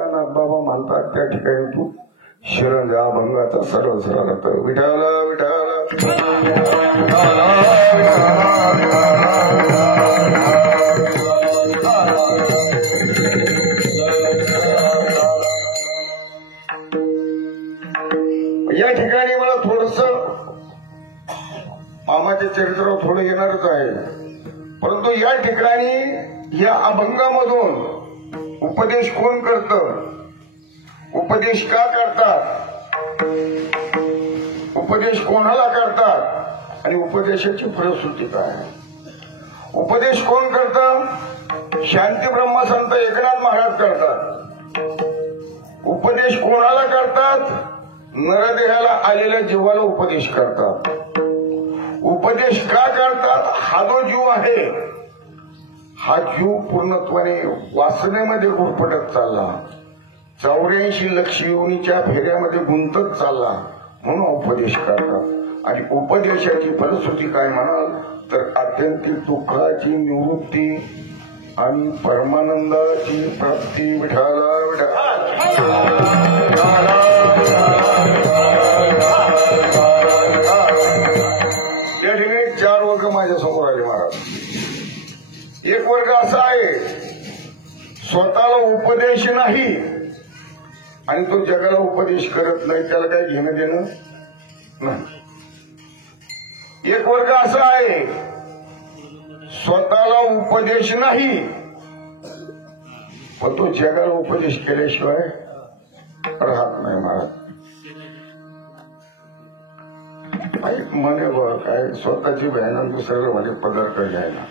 बाबा म्हणतात त्या ठिकाणी तू शरण जा अभंगाचा सरळ सरळ कर. विठाल विठाल या ठिकाणी मला थोडस मामाच्या चरित्रावर थोडं येणारच आहे, परंतु या ठिकाणी या अभंगामधून उपदेश कोण करतं, उपदेश का करतात, उपदेश कोणाला करतात आणि उपदेशाची फलश्रुती काय. उपदेश कोण करतं, शांती ब्रह्मसंत एकनाथ महाराज करतात. उपदेश कोणाला करतात, नरदेहाला आलेल्या जीवाला उपदेश करतात. उपदेश का करतात, हा जो जीव आहे हा जीव पूर्णत्वाने वासनेमध्ये गुरफटत चालला, 84 लक्ष योनीच्या फेऱ्यामध्ये गुंतत चालला, म्हणून उपदेश करतात. आणि उपदेशाची फलश्रुती काय म्हणाल तर आत्यंतिक दुःखाची निवृत्ती आणि परमानंदाची प्राप्ती. विठाला या ठिकाणी 4 वर्ग माझ्या समोर आले महाराज. एक वर्ग असा आहे स्वतःला उपदेश नाही आणि तो जगाला उपदेश करत नाही, त्याला काही घेणं देणं नाही. एक वर्ग असा आहे स्वतःला उपदेश नाही पण तो जगाला उपदेश केल्याशिवाय राहत नाही महाराज. म्हणे बघ काय स्वतःची बहिण दुसऱ्याला म्हणे पदार्थ घ्यायला,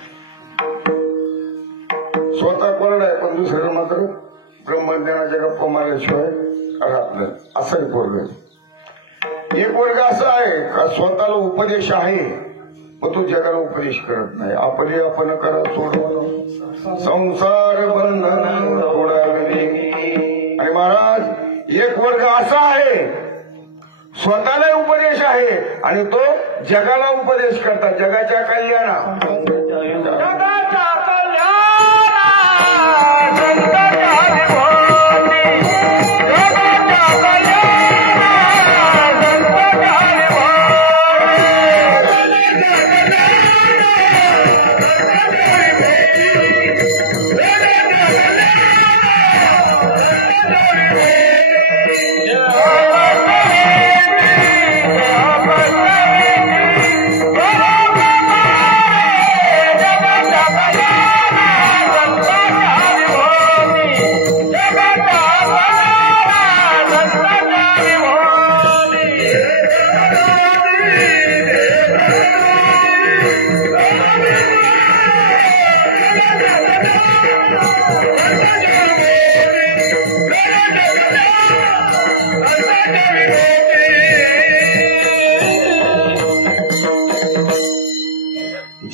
स्वतः कोरडा आहे पण दुसऱ्याला मात्र ब्रह्मज्ञानाच्या गप्पा मारल्याशिवाय राहत नाही. असा एक वर्ग. एक वर्ग असा आहे का स्वतःला उपदेश आहे पण तो जगाला उपदेश करत नाही. आपले आपण करा सोडवणं संसार बंधन सोडावे. आणि महाराज एक वर्ग असा आहे स्वतःला उपदेश आहे आणि तो जगाला उपदेश करतात. जगाच्या कल्याणा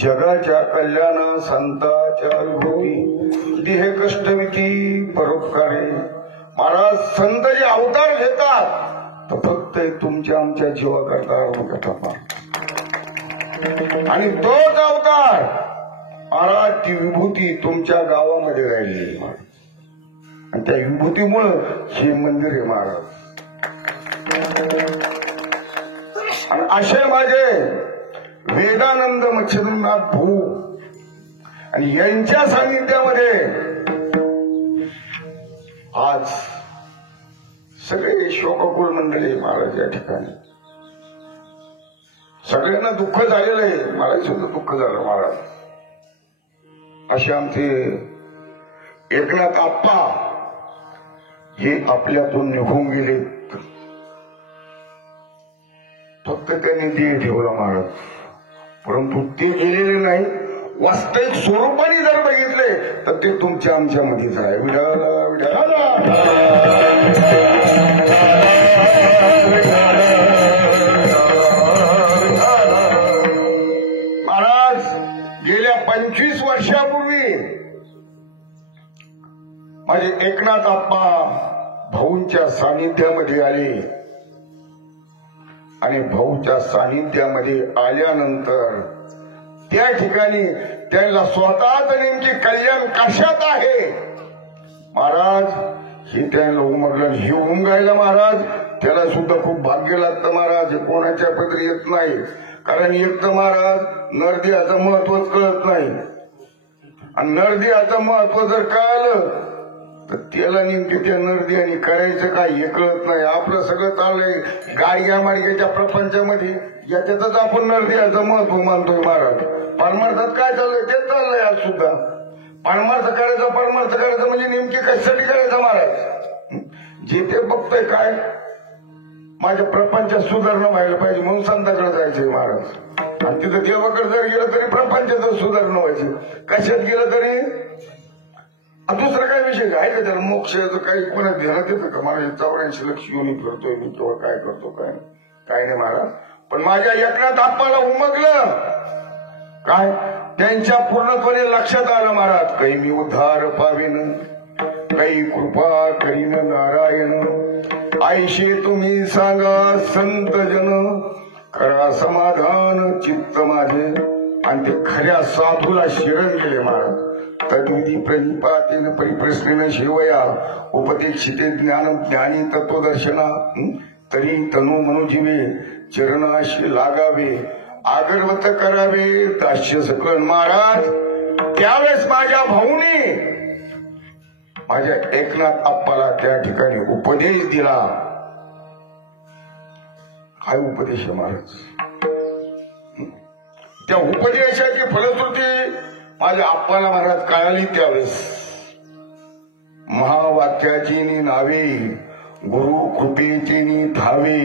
जगाच्या कल्याणा संतांच्या विभूती देह कष्टविती परोपकारे. महाराज संत जे अवतार घेतात तर फक्त तुमच्या आमच्या जीवाकरता आणि तोच अवतार महाराज ती विभूती तुमच्या गावामध्ये राहिलेली महाराज आणि त्या विभूतीमुळं हे मंदिर आहे महाराज. आणि असे माझे वेदानंद मच्छिंद्रनाथ भाऊ आणि यांच्या सानिध्यामध्ये आज सगळे शोककुल मंडळी महाराज या ठिकाणी सगळ्यांना दुःख झालेलं आहे. मला सुद्धा दुःख झालं महाराज. असे आमचे एकनाथ आप्पा हे आपल्यातून निघून गेले. फक्त त्यांनी देह ठेवला महाराज, परंतु ते गेलेले नाही. वास्तविक स्वरूपाने जर बघितले तर ते तुमच्या आमच्या मध्येच आहे. विठाला विठाला महाराज गेल्या 25 वर्षापूर्वी माझे एकनाथ आप्पा भाऊंच्या सानिध्यामध्ये आले आणि भाऊच्या सानिध्यामध्ये आल्यानंतर त्या ठिकाणी त्यांना स्वतःच नेमके कल्याण कशात आहे महाराज हे त्याला उमगलं. हे उमगायला महाराज त्याला सुद्धा खूप भाग्य लागतं महाराज. कोणाच्या पदरी येत नाही. कारण एक तर महाराज नरदेहाचं महत्वच कळत नाही. आणि नरदेहाचं महत्व जर कळलं तर त्याला नेमके त्या नरदेहाने करायचं काय हे कळत नाही. आपलं सगळं चाललंय गाडग्या माडग्याच्या प्रपंचामध्ये. याच्यातच आपण नरदेहाचं महत्व मानतोय महाराज. परमार्थात काय चाललंय तेच चाललंय आज सुद्धा. परमार्थ करायचं म्हणजे नेमके कशासाठी करायचं महाराज. जे ते बघतोय काय माझ्या प्रपंचात सुधारणा व्हायला पाहिजे म्हणून संतांकडे जायचंय महाराज. आणि तिथं देवाकडे जर गेलं तरी प्रपंचाचं सुधारणा व्हायची. कशात गेलं तरी दुसरा काय विषय आहे का त्याला मोक्षाचं काही कोणाला ध्यानात येतं का. मला 84 लक्ष येऊन करतोय मी किंवा काय करतो काय नाही महाराज. पण माझ्या एकनाथ आप्पाला उमगलं काय त्यांच्या पूर्णपणे लक्षात आलं महाराज. काही मी उद्धार पावेन काही कृपा करीन नारायण. आईशी तुम्ही सांगा संत जन खरा समाधान चित्त माझे. आणि ते खऱ्या साधूला शरण गेले महाराज. तद्विधी प्रणिपातेन परिप्रश्नेन शेवया उपदेशिते ज्ञान ज्ञानी तत्वदर्शना. तरी तनु मनुजीवे चरणाशी लागावे आगरवत करावे दास्य सकल महाराज. त्यावेळेस माझ्या भाऊने माझ्या एकनाथ आप्पाला त्या ठिकाणी उपदेश दिला. काय उपदेश आहे महाराज. त्या उपदेशाची फलश्रुती माझ्या आप्पाला महाराज कळाली. त्यावेळेस महावाक्याची नावे गुरु कृपेची धावे.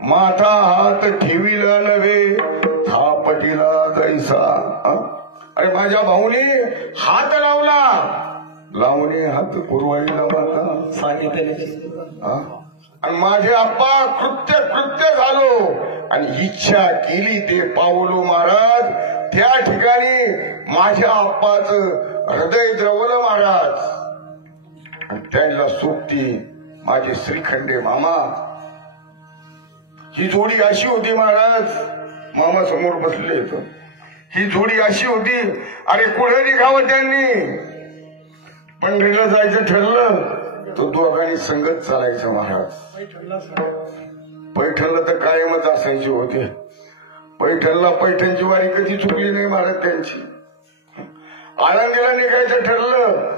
माथा हात ठेविला नव्हे थापटीला जैसा. अरे माझ्या भाऊने हात लावला. लावणे हात पुरवाईला माता सांगितले. आणि माझे आप्पा कृत्य झालो आणि इच्छा केली ते पावलो महाराज. त्या ठिकाणी माझ्या आप्पाचं हृदय द्रवलं महाराज. आणि त्याला सोबती माझे श्रीखंडे मामा. ही जोडी अशी होती महाराज. मामा समोर बसले. ही जोडी अशी होती. अरे कुठे निघावं त्यांनी पंढरीला जायचं ठरलं तो दोघांनी संगत चालायचं महाराज. पैठणला तर कायमच असायचे होते. पैठणला पैठणची वारी कधी चुकली नाही महाराज त्यांची. आळंदीला निघायचं ठरलं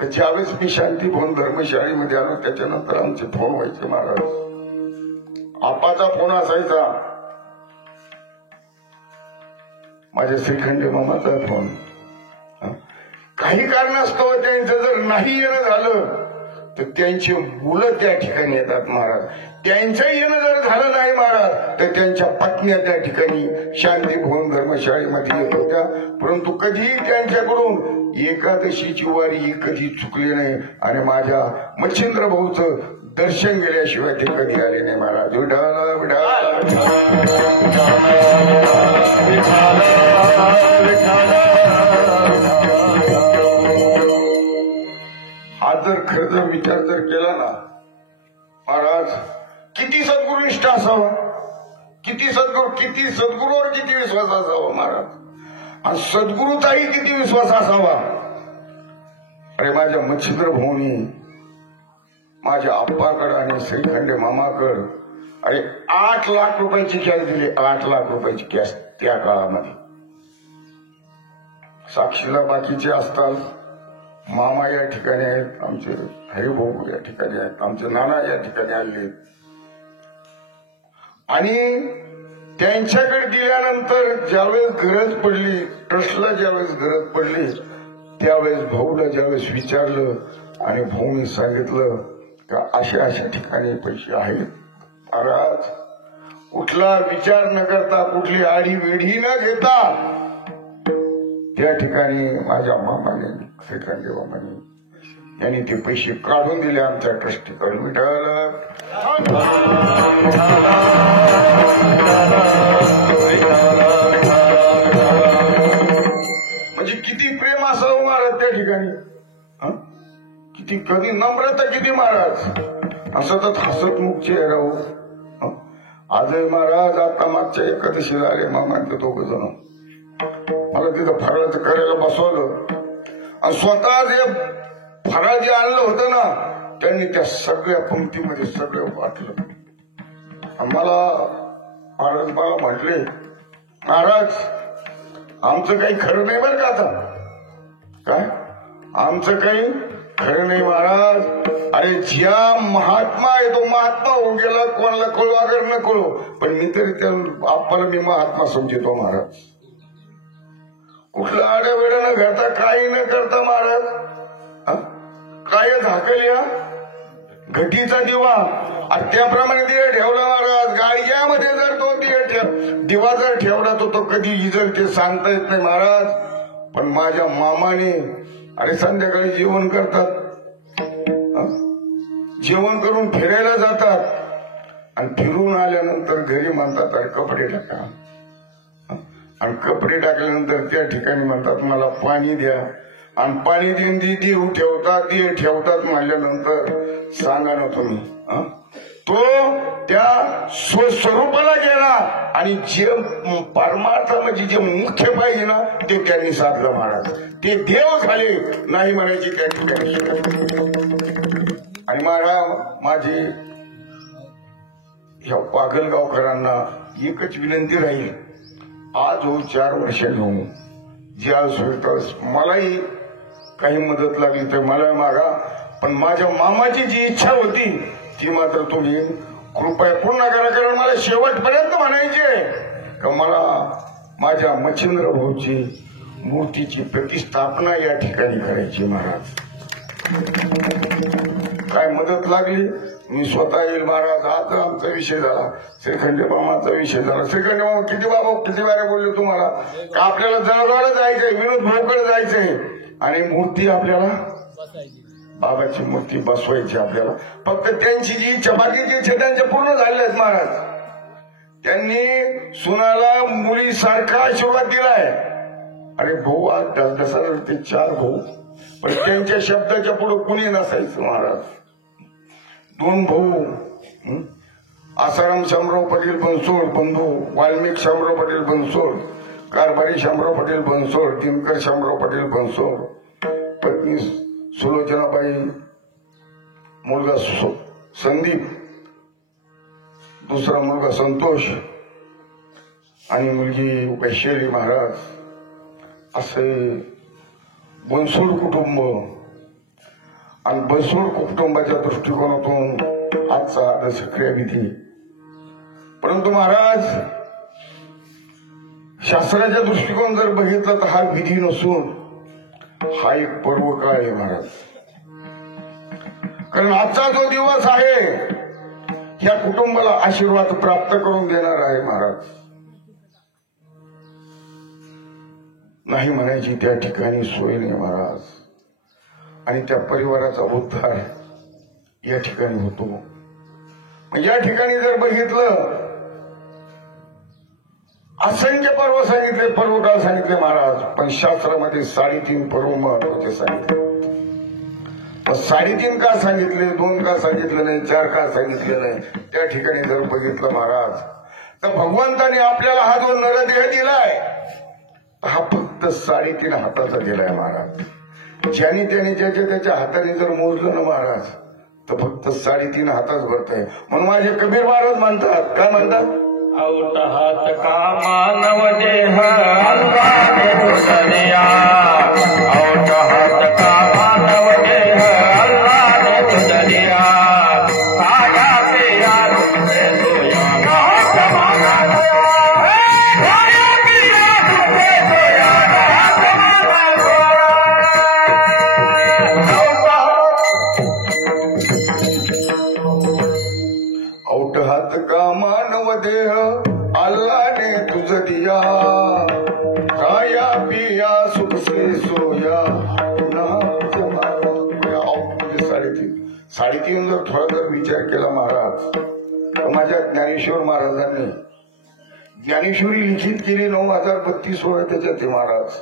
तर ज्यावेळेस मी शांतीभवन धर्मशाळेमध्ये आलो त्याच्यानंतर आमचे फोन व्हायचे महाराज. आपाचा फोन असायचा. माझ्या श्रीखंडे मामाचा फोन. काही कारणास्तव त्यांचं जर नाही येणं झालं तर त्यांची मुलं त्या ठिकाणी येतात महाराज. त्यांचं येणं जर झालं नाही महाराज तर त्यांच्या पत्न्या त्या ठिकाणी शांतीभवन धर्मशाळेमध्ये येत होत्या. परंतु कधीही त्यांच्याकडून एकादशीची वारी कधी चुकली नाही. आणि माझ्या मच्छिंद्र भाऊचं दर्शन गेल्याशिवाय ते कधी आले नाही महाराज. विठाला विठाला हा जर खरं जर विचार जर केला ना महाराज किती सद्गुरुनिष्ठ असावा. किती सद्गुरूवर किती विश्वास असावा महाराज. आणि सद्गुरूचाही किती विश्वास असावा. अरे माझ्या मच्छिंद्र भाऊनी माझ्या आप्पाकडं आणि श्रीखंडे मामाकड अरे 8 लाख रुपयाची कॅश दिली. 8 लाख रुपयाची कॅश त्या काळामध्ये. साक्षीला बाकीचे असतात. मामा या ठिकाणी आहेत. आमचे हरिभाऊ या ठिकाणी आहेत. आमचे नाना या ठिकाणी आले. आणि त्यांच्याकडे दिल्यानंतर ज्यावेळेस गरज पडली ट्रस्टला ज्यावेळेस गरज पडली त्यावेळेस भाऊला ज्यावेळेस विचारलं आणि भाऊने सांगितलं का अशा ठिकाणी पैसे आहेत. महाराज कुठला विचार न करता कुठली आडी वेढी न घेता त्या ठिकाणी माझ्या मामाने श्रीखंडे मामाने यांनी ते पैसे काढून दिले आमच्या ट्रस्टीकडून. विठाला म्हणजे किती प्रेम असावं महाराज त्या ठिकाणी. किती कधी नम्रता किती महाराज. सतत हसतमुख चेहरा हो. आजही महाराज आता मागच्या एकादशीला आले मामांचं 2 जण. मला तिथं फराळाचं करायला बसवलं आणि स्वतः जे फराळ जे आणलं होतं ना त्यांनी त्या सगळ्या पंक्तीमध्ये सगळं वाटलं. मला महाराज मला म्हटले, महाराज आमचं काही खरं नाही बरं का आता. काय आमचं काही खरं नाही महाराज. अरे ज्या महात्मा आहे तो महात्मा होऊन गेला, कोणाला कळू अगर न कळू, पण मी तरी त्या आपल्याला मी महात्मा समजतो महाराज. कुठलं आड्या वेळ न घालता काही न करता महाराज काय झाकल या घटीचा दिवा आणि त्याप्रमाणे दिवा ठेवला महाराज. गाडग्यामध्ये जर तो दिवा जर ठेवला तो कधी इजल ते सांगता येत नाही महाराज. पण माझ्या मामाने अरे संध्याकाळी जेवण करतात, जेवण करून फिरायला जातात आणि फिरून आल्यानंतर घरी म्हणतात अरे कपडे टाका, आणि कपडे टाकल्यानंतर त्या ठिकाणी म्हणतात मला पाणी द्या, आणि पाणी देऊन देव ठेवतात म्हणल्यानंतर सांगा ना तुम्ही तो त्या स्वस्वरूपाला गेला आणि जे परमार्थ म्हणजे जे मुख्य पाहिजे ना ते त्यांनी साधलं महाराज. ते देव झाले नाही म्हणायची त्या ठिकाणी. आणि माझी ह्या पागलगावकरांना एकच विनंती राहील, आज 4 वर्ष घेऊन ज्या सुविधास मलाही काही मदत लागली तर मला मागा, पण माझ्या मामाची जी इच्छा होती ती मात्र तुम्ही कृपया पूर्ण करा. कारण मला शेवटपर्यंत म्हणायचे का मला माझ्या मच्छिंद्र भाऊची मूर्तीची प्रतिष्ठापना या ठिकाणी करायची महाराज. काय मदत लागली मी स्वतः येईल महाराज. आज आमचा विषय झाला, श्रीखंड मामाचा विषय झाला. श्रीखंड मामा किती बारे बोलले तुम्हाला का आपल्याला जळगावला जायचंय, विनोद भाऊकडे जायचंय आणि मूर्ती आपल्याला बाबाची मूर्ती बसवायची आपल्याला. फक्त त्यांची जी इच्छा बाकीची इच्छा त्यांच्या पूर्ण झाल्या आहेत महाराज. त्यांनी सुनाला मुलीसारखा आशीर्वाद दिलाय. अरे भाऊ आज 10 ते 4 भाऊ, पण त्यांच्या शब्दाच्या पुढे कुणी नसायचं महाराज. 2 भाऊ आसाराम शामराव पटेल बनसोड, बंधू वाल्मिक शामराव पटेल बनसोड, कारभारी शामराव पटेल बनसोड, दिनकर शामराव पटेल बनसोड, पत्नी सुलोचनाबाई, मुलगा संदीप, दुसरा मुलगा संतोष आणि मुलगी वैशाली महाराज. असे बनसोड कुटुंब आणि बनसोड कुटुंबाच्या दृष्टिकोनातून आजचा सक्रियविधी. परंतु महाराज शास्त्राच्या दृष्टिकोन जर बघितलं तर हा विधी नसून हा एक पर्व काळ आहे महाराज. कारण आजचा जो दिवस आहे या कुटुंबाला आशीर्वाद प्राप्त करून देणार आहे महाराज. नाही म्हणायची त्या ठिकाणी सोय नाही महाराज. आणि त्या परिवाराचा उद्धार या ठिकाणी होतो. या ठिकाणी जर बघितलं असंख्य पर्व सांगितले, पर्वकाळ सांगितले महाराज, पण शास्त्रामध्ये 3.5 पर्व महत्वाचे सांगितले. 3.5 का सांगितले, 2 का सांगितले नाही, 4 का सांगितले नाही, त्या ठिकाणी जर बघितलं महाराज तर भगवंताने आपल्याला हा जो नरदेह दिलाय हा फक्त 3.5 हाताचा दिलाय महाराज. ज्याने त्याने त्याच्या हाताने जर मोजलं ना महाराज तर फक्त 3.5 हाताच भरत आहे. म्हणून माझे कबीर महाराज म्हणतात, काय म्हणतात, औट हात का मानव देह अल्लाने तुझलिया, औट हात का मानव देह अल्लाने तुझलिया, साया पिया तुझे सोया हात माना गया, साया पिया तुझे सोया हात माना गया. औट हात का मानव देह अल्लाने तुझ दिया, खाया पिया सुख से सोया. 3.5 जर थोडा जर विचार केला महाराज तर माझ्या ज्ञानेश्वर महाराजांनी ज्ञानेश्वरी लिखित केली 9032 ओळ त्याच्यात महाराज.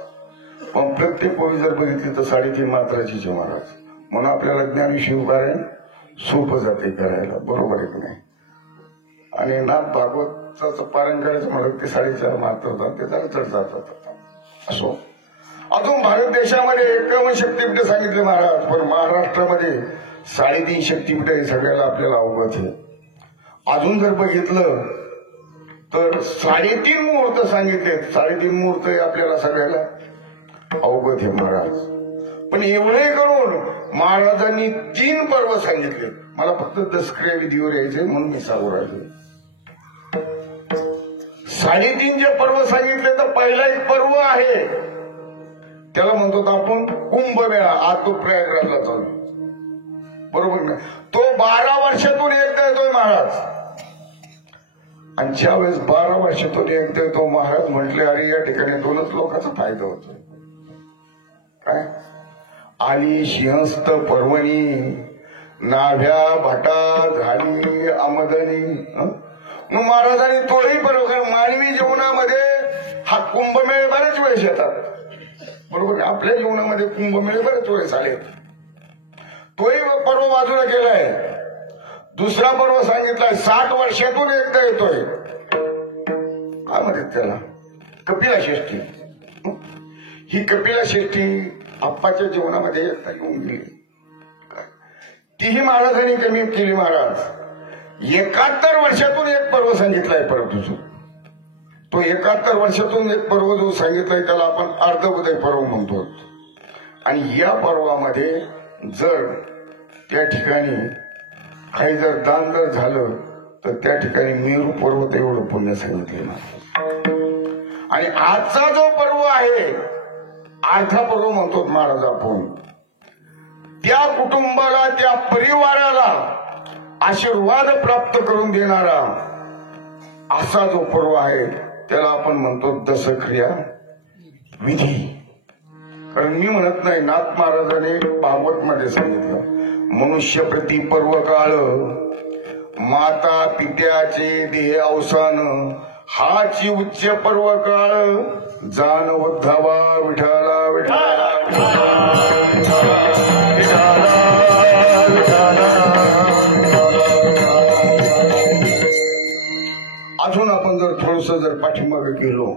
पण प्रत्येक ओळी जर बघितली तर 3.5 मात्राचीच महाराज. म्हणून आपल्याला ज्ञानेश्वर पारायण सोपं जाते करायला, बरोबर आहे की नाही. आणि नाथ भागवताचं पारायण करायचं म्हणत ते 4.5 मात्र जाते, त्याला चढ जातात. असो अजून भारत देशामध्ये 51 शक्तीपीठ सांगितले महाराज, पण महाराष्ट्रामध्ये 3.5 शक्तीपीठ हे सगळ्याला आपल्याला अवगत आहे. अजून जर बघितलं तर 3.5 मुहूर्त सांगितले. 3.5 मुहूर्त हे आपल्याला सगळ्याला अवगत आहे महाराज. पण एवढे करून महाराजांनी 3 पर्व सांगितले. मला फक्त दसक्रिया विधीवर यायचे म्हणून मी सांगू राहिले. 3.5 जे पर्व सांगितले तर पहिला एक पर्व आहे, त्याला म्हणतो आपण कुंभमेळा. आज तो प्रयागराजला चालू, बरोबर ना. तो 12 वर्षातून एकदा येतोय महाराज. आणि ज्या वेळेस 12 वर्षातून एकदा येतो महाराज म्हटले, अरे या ठिकाणी 2च लोकांचा फायदा होतोय. काय? आली सिंहस्थ पर्वणी, नाभ्या भाटा झाली आमदनी. मग महाराजांनी तोही बरोबर मानवी जीवनामध्ये हा कुंभमेळे बरेच वेळेस येतात, बरोबर. आपल्या जीवनामध्ये कुंभमेळे बरेच वेळेस आले. तोही पर्व बाजूला केलाय. दुसरा पर्व सांगितलाय 60 वर्षातून एकदा येतोय. काय म्हणतात त्याला? कपिलाषष्ठी. ही कपिलाषष्ठी आप्पाच्या जीवनामध्ये एकदा येऊन गेली. तीही महाराजांनी कमी केली महाराज. 71 वर्षातून एक पर्व सांगितलाय. परंतु तो 71 वर्षातून एक पर्व जो सांगितलाय त्याला आपण अर्धउदय पर्व म्हणतो. आणि या पर्वामध्ये जर त्या ठिकाणी काही जर दान जर झालं तर त्या ठिकाणी मेरू पर्वत एवढं पुण्य सांगितले ना. आणि आजचा जो पर्व आहे आर्धा पर्व म्हणतो महाराज आपण, त्या कुटुंबाला त्या परिवाराला आशीर्वाद प्राप्त करून देणारा असा जो पर्व आहे त्याला आपण म्हणतो दसक्रिया विधी. कारण मी म्हणत नाही, नाथ महाराजांनी भागवत मध्ये सांगितलं, मनुष्य प्रति पर्व काळ माता पित्याचे देह अवसान, हाची उच्च पर्व काळ जाण उद्धवा विठाला विठाला. अजून आपण जर थोडस जर पाठीमागे गेलो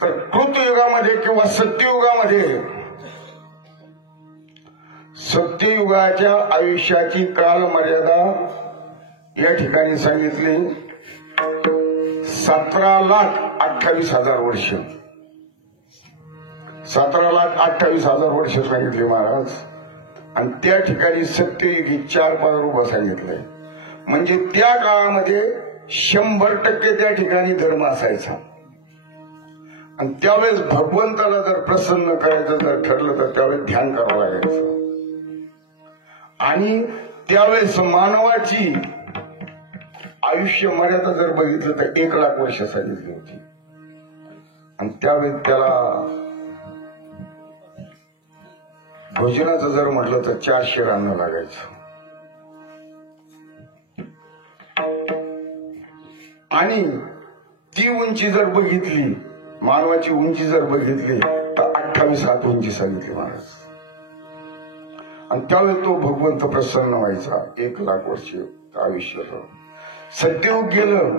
तर कृतयुगामध्ये किंवा सत्ययुगाच्या आयुष्याची कालमर्यादा या ठिकाणी सांगितली 17,28,000 वर्ष. 17,28,000 वर्ष सांगितले महाराज. आणि त्या ठिकाणी सत्ययुगी 4 उभं सांगितलंय. म्हणजे त्या काळामध्ये 100% त्या ठिकाणी धर्म असायचा. आणि त्यावेळेस भगवंताला जर प्रसन्न करायचं जर ठरलं तर त्यावेळेस ध्यान करावं लागायचं. आणि त्यावेळेस मानवाची आयुष्य मर्यादा जर बघितलं तर 1,00,000 वर्ष सांगितली होती. आणि त्यावेळेस त्याला भोजनाचं जर म्हटलं तर 400 अन्न लागायचं. आणि ती उंची जर बघितली, मानवाची उंची जर बघितली तर 28 हात उंची सांगितली महाराज. आणि त्यावेळेस तो भगवंत प्रसन्न व्हायचा. 1,00,000 वर्ष आयुष्य. सत्ययुग गेलं,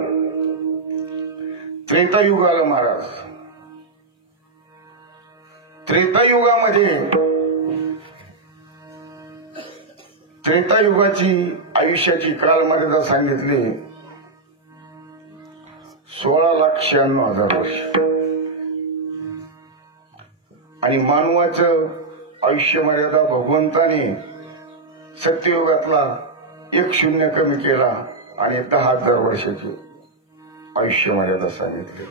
त्रेतायुग आलं महाराज. त्रेतायुगामध्ये त्रेतायुगाची आयुष्याची कालमर्यादा सांगितली 16,96,000 वर्ष. आणि मानवाचं आयुष्य मर्यादा भगवंताने सत्ययुगातला 1 शून्य कमी केला आणि 10,000 वर्षाची आयुष्य मर्यादा सांगितली.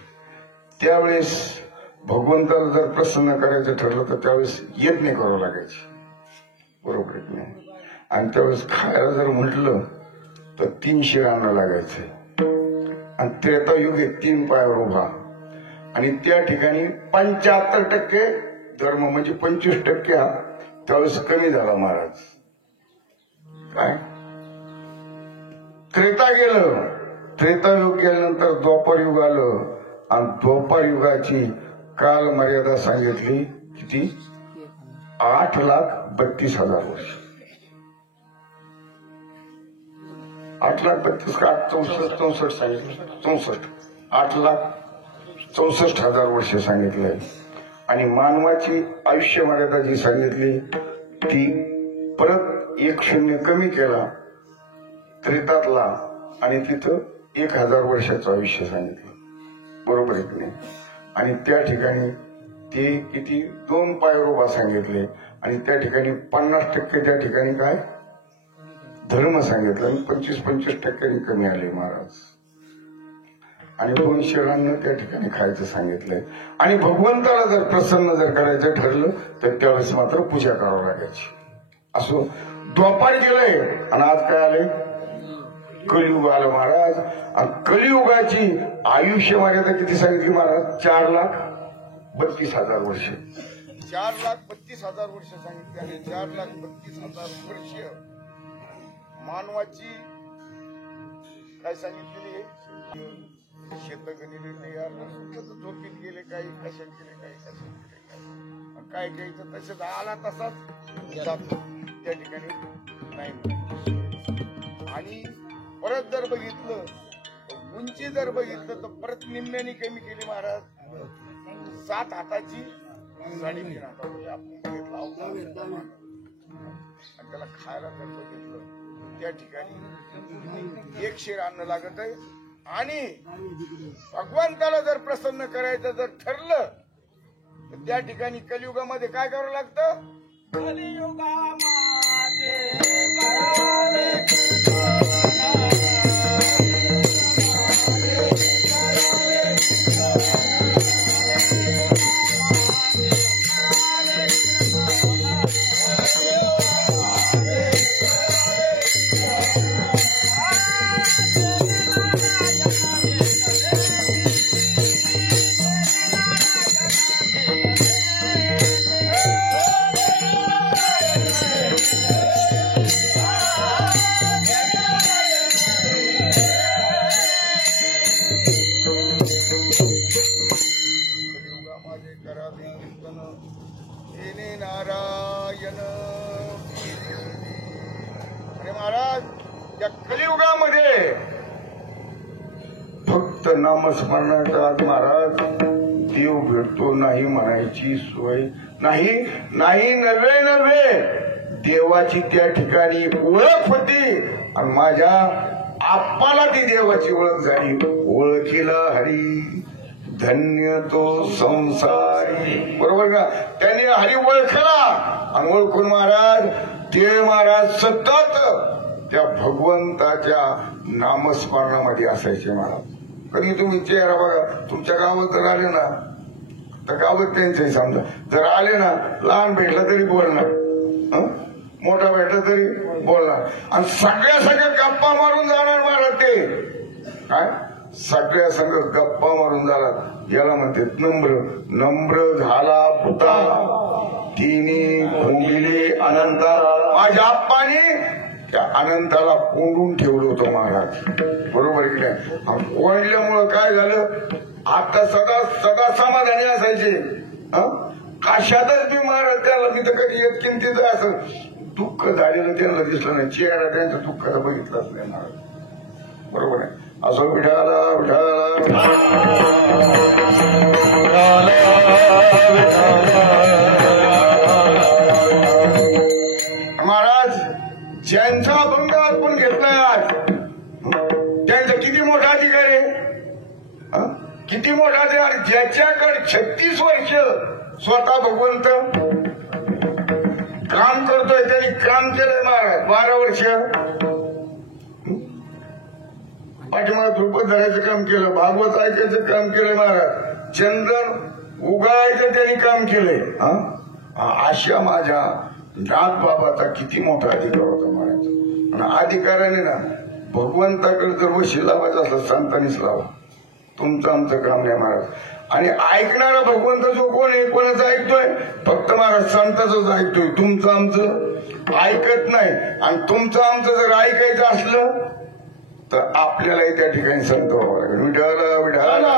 त्यावेळेस भगवंताला जर प्रसन्न करायचं ठरलं तर त्यावेळेस यज्ञ करावं लागायचे, बरोबर की नाही. आणि त्यावेळेस खायला जर म्हटलं तर 300 अन्न लागायचे. आणि त्रेतायुगे 3 पायावर उभा. आणि त्या ठिकाणी 75% धर्म म्हणजे 25% हा त्यावेळेस कमी झाला महाराज. काय? त्रेता गेलं, त्रेतायुग गेल्यानंतर द्वापर युग आलं. आणि द्वापर युगाची काल मर्यादा सांगितली किती? 8,32,000 वर्ष. 8,32,000 64 सांगितलं. 64 8,00,000 64,000 वर्ष सांगितलंय आणि मानवाची आयुष्य मर्यादा जी सांगितली ती परत 1 शून्य कमी केला त्रेतातला आणि तिथं 1000 वर्षाचं आयुष्य सांगितलं. बरोबर आहे की नाही? आणि त्या ठिकाणी ते किती 2 पायरोबा सांगितले आणि त्या ठिकाणी 50% त्या ठिकाणी काय धर्म सांगितलं आणि 25-25% कमी आले महाराज. आणि 200 अन्न त्या ठिकाणी खायचं सांगितलंय. आणि भगवंताला जर प्रसन्न जर करायचं ठरलं तर त्यावेळेस मात्र पूजा करावं लागायची. असो द्वापार गेलंय आणि आज काय आले कलियुग आलं महाराज. आणि कलियुगाची आयुष्य मर्यादा किती सांगितली महाराज? 4,32,000 वर्ष. 4,32,000 वर्ष सांगितली आणि 4,32,000 वर्ष मानवाची काय सांगितलेली आहे? शेत गणिले झोपीत गेले काही कशात गेले काही कशात गेले काय घ्यायचं तसंच आला तसाच जातो त्या ठिकाणी नाही. आणि परत जर बघितलं उंची जर बघितलं तर परत निम्म्याने कमी केली महाराज. 7 हाताची 3.5 हाताची आपण बघितलं आणि त्याला खायला जर बघितलं त्या ठिकाणी 1 शेर अन्न लागत आहे. आणि भगवंताला जर प्रसन्न करायचं जर ठरलं तर त्या ठिकाणी कलियुगामध्ये काय करावं लागतं? नारायण. अरे महाराज या कलियुगामध्ये फक्त नामस्मरणाचा आज महाराज देव भेटतो नाही म्हणायची सोय नाही. नाही नव्हे देवाची त्या ठिकाणी ओळख होती आणि माझ्या आप्पाला ती देवाची ओळख झाली. ओळखीला हरी धन्य तो संसारी. बरोबर ना? त्यांनी हरी ओळखला आणि ओळखून महाराज ते महाराज सतत त्या भगवंताच्या नामस्मरणामध्ये असायचे महाराज. कधी तुम्ही चेहरा बघा तुमच्या गावात जर आले ना तर गावात त्यांचंही समजा जर आले ना लहान भेटला तरी बोलणार मोठा भेटला तरी बोलणार आणि सगळ्या गप्पा मारून जाणार महाराज. ते काय सगळ्या संघ गप्पा मारून झाला याला म्हणते नम्र झाला पुता तिने भोंगिले अनंता. माझ्या आप्पाने त्या अनंताला कोंडून ठेवलं होतं महाराज. बरोबर की नाही? कोंडल्यामुळं काय झालं आता सदा समाधानी असायचे. कशातच बी महाराज त्याला मी तर कधी येत किमतीचं असं दुःख झालेलं त्यांना दिसलं नाही. चेहरा त्यांच्या दुःखाला बघितलंच नाही महाराज. बरोबर आहे? असो विठाला महाराज ज्यांचा अभंग आपण घेतलाय आज त्यांचा किती मोठा अधिकार आहे. किती मोठा अधिकार. ज्याच्याकडे 36 वर्ष स्वतः भगवंत काम करतोय त्यांनी काम केलंय महाराज. 12 वर्ष पाठीमागे ध्रुपद धरायचं काम केलं. भागवत ऐकायचं काम केलं महाराज. चंद्र उगाळायचं त्यांनी काम केलंय. अशा माझ्या नाथ बाबाचा किती मोठा अधिकार होता महाराज. आणि अधिकाराने ना भगवंताकडे जर वशी लावायचं असलं संतांनीच लावा. तुमचं आमचं काम नाही महाराज. आणि ऐकणारा भगवंत जो कोण आहे कोणाचं ऐकतोय? फक्त महाराज संताचंच ऐकतोय. तुमचं आमचं ऐकत नाही. आणि तुमचं आमचं जर ऐकायचं असलं तर आपल्यालाही त्या ठिकाणी संत व्हावं लागेल. विठाला विठाला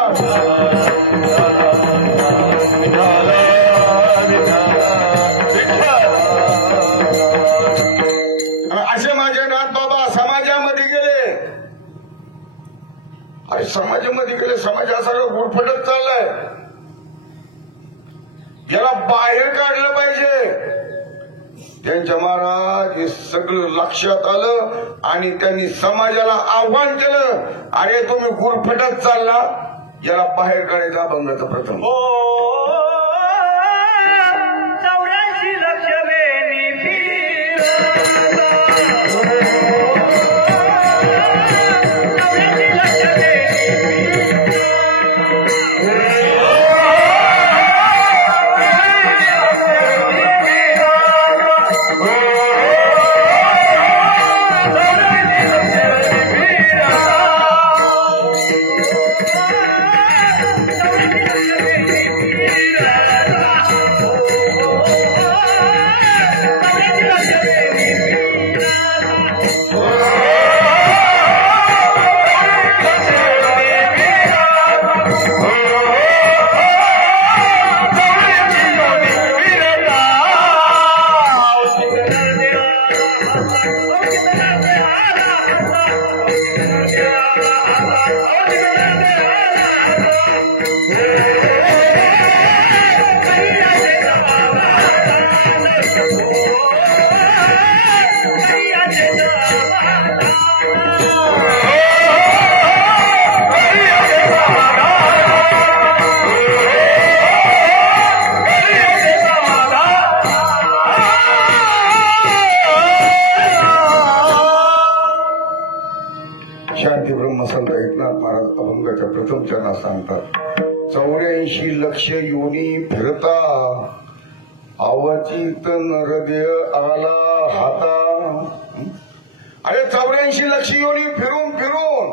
असे माझे नाथ बाबा समाजामध्ये गेले अरे समाजामध्ये गेले, समाज हा सगळं गुरफटत चाललाय. याला बाहेर काढलं पाहिजे. त्यांच्या महाराज हे सगळं लक्षात आलं आणि त्यांनी समाजाला आव्हान केलं, अरे तुम्ही गुरफटत चालला, याला बाहेर काढायचा अभंगाचा प्रथम. 84 लक्ष वेणी शांती ब्रह्मसंत एकनाथ महाराज अभंगाच्या प्रथम चरणात सांगतात, 84 लक्ष योनी फिरता आवाचित नरदेह आला हाता. अरे 84 लक्ष योनी फिरून फिरून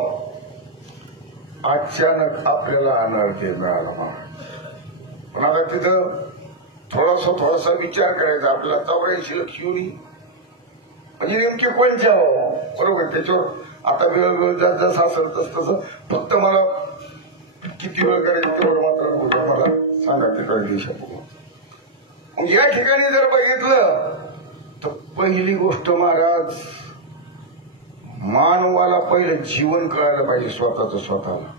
अचानक आपल्याला अनर्थ मिळाला. पण आता तिथं थोडासा विचार करायचा आपल्याला. 84 लक्ष योनी म्हणजे नेमकी कोणत्या, बरोबर. त्याच्यावर आता वेळ जसं असेल तसं फक्त मला किती वेळ करायचं तेवढं मात्र बोलू, मला सांगा तिकडे देशात. मग या ठिकाणी जर बघितलं तर पहिली गोष्ट महाराज, मानवाला पहिलं जीवन कळायला पाहिजे स्वतःला.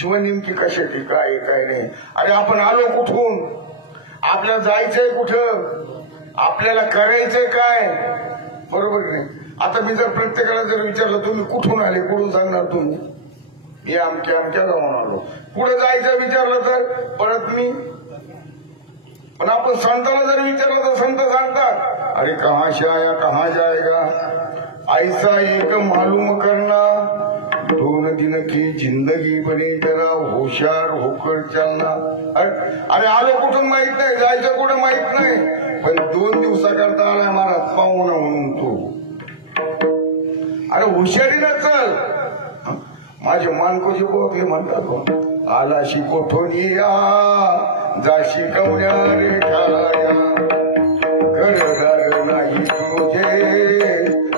जीवन नेमकी कशाची, काय काय नाही. अरे आपण आलो कुठून, आपल्याला जायचंय कुठं, आपल्याला करायचंय काय, बरोबर नाही. आता मी जर प्रत्येकाला जर विचारलं तुम्ही कुठून आले, कुठून सांगणार तुम्ही, मी आमच्या जाऊन आलो. पुढे जायचं विचारलं तर परत मी. पण आपण संताला जर विचारलं तर संत सांगतात, अरे कहां से आया कहां जाएगा, ऐसा एक मालूम करना, 2 दिन की जिंदगी बनी जरा होशियार होकर चलना. अरे आलो कुठून माहित नाही, जायचं कुठं माहित नाही, पण 2 दिवसाकरता आलाय महाराज पाहुणा म्हणून तू. अरे हुशारीनं चल. माझे मानकोजी बोलले म्हणतात, आला शिकोठोनिया जाशी कवड्या रे ठाया, घरदार नाही तुझे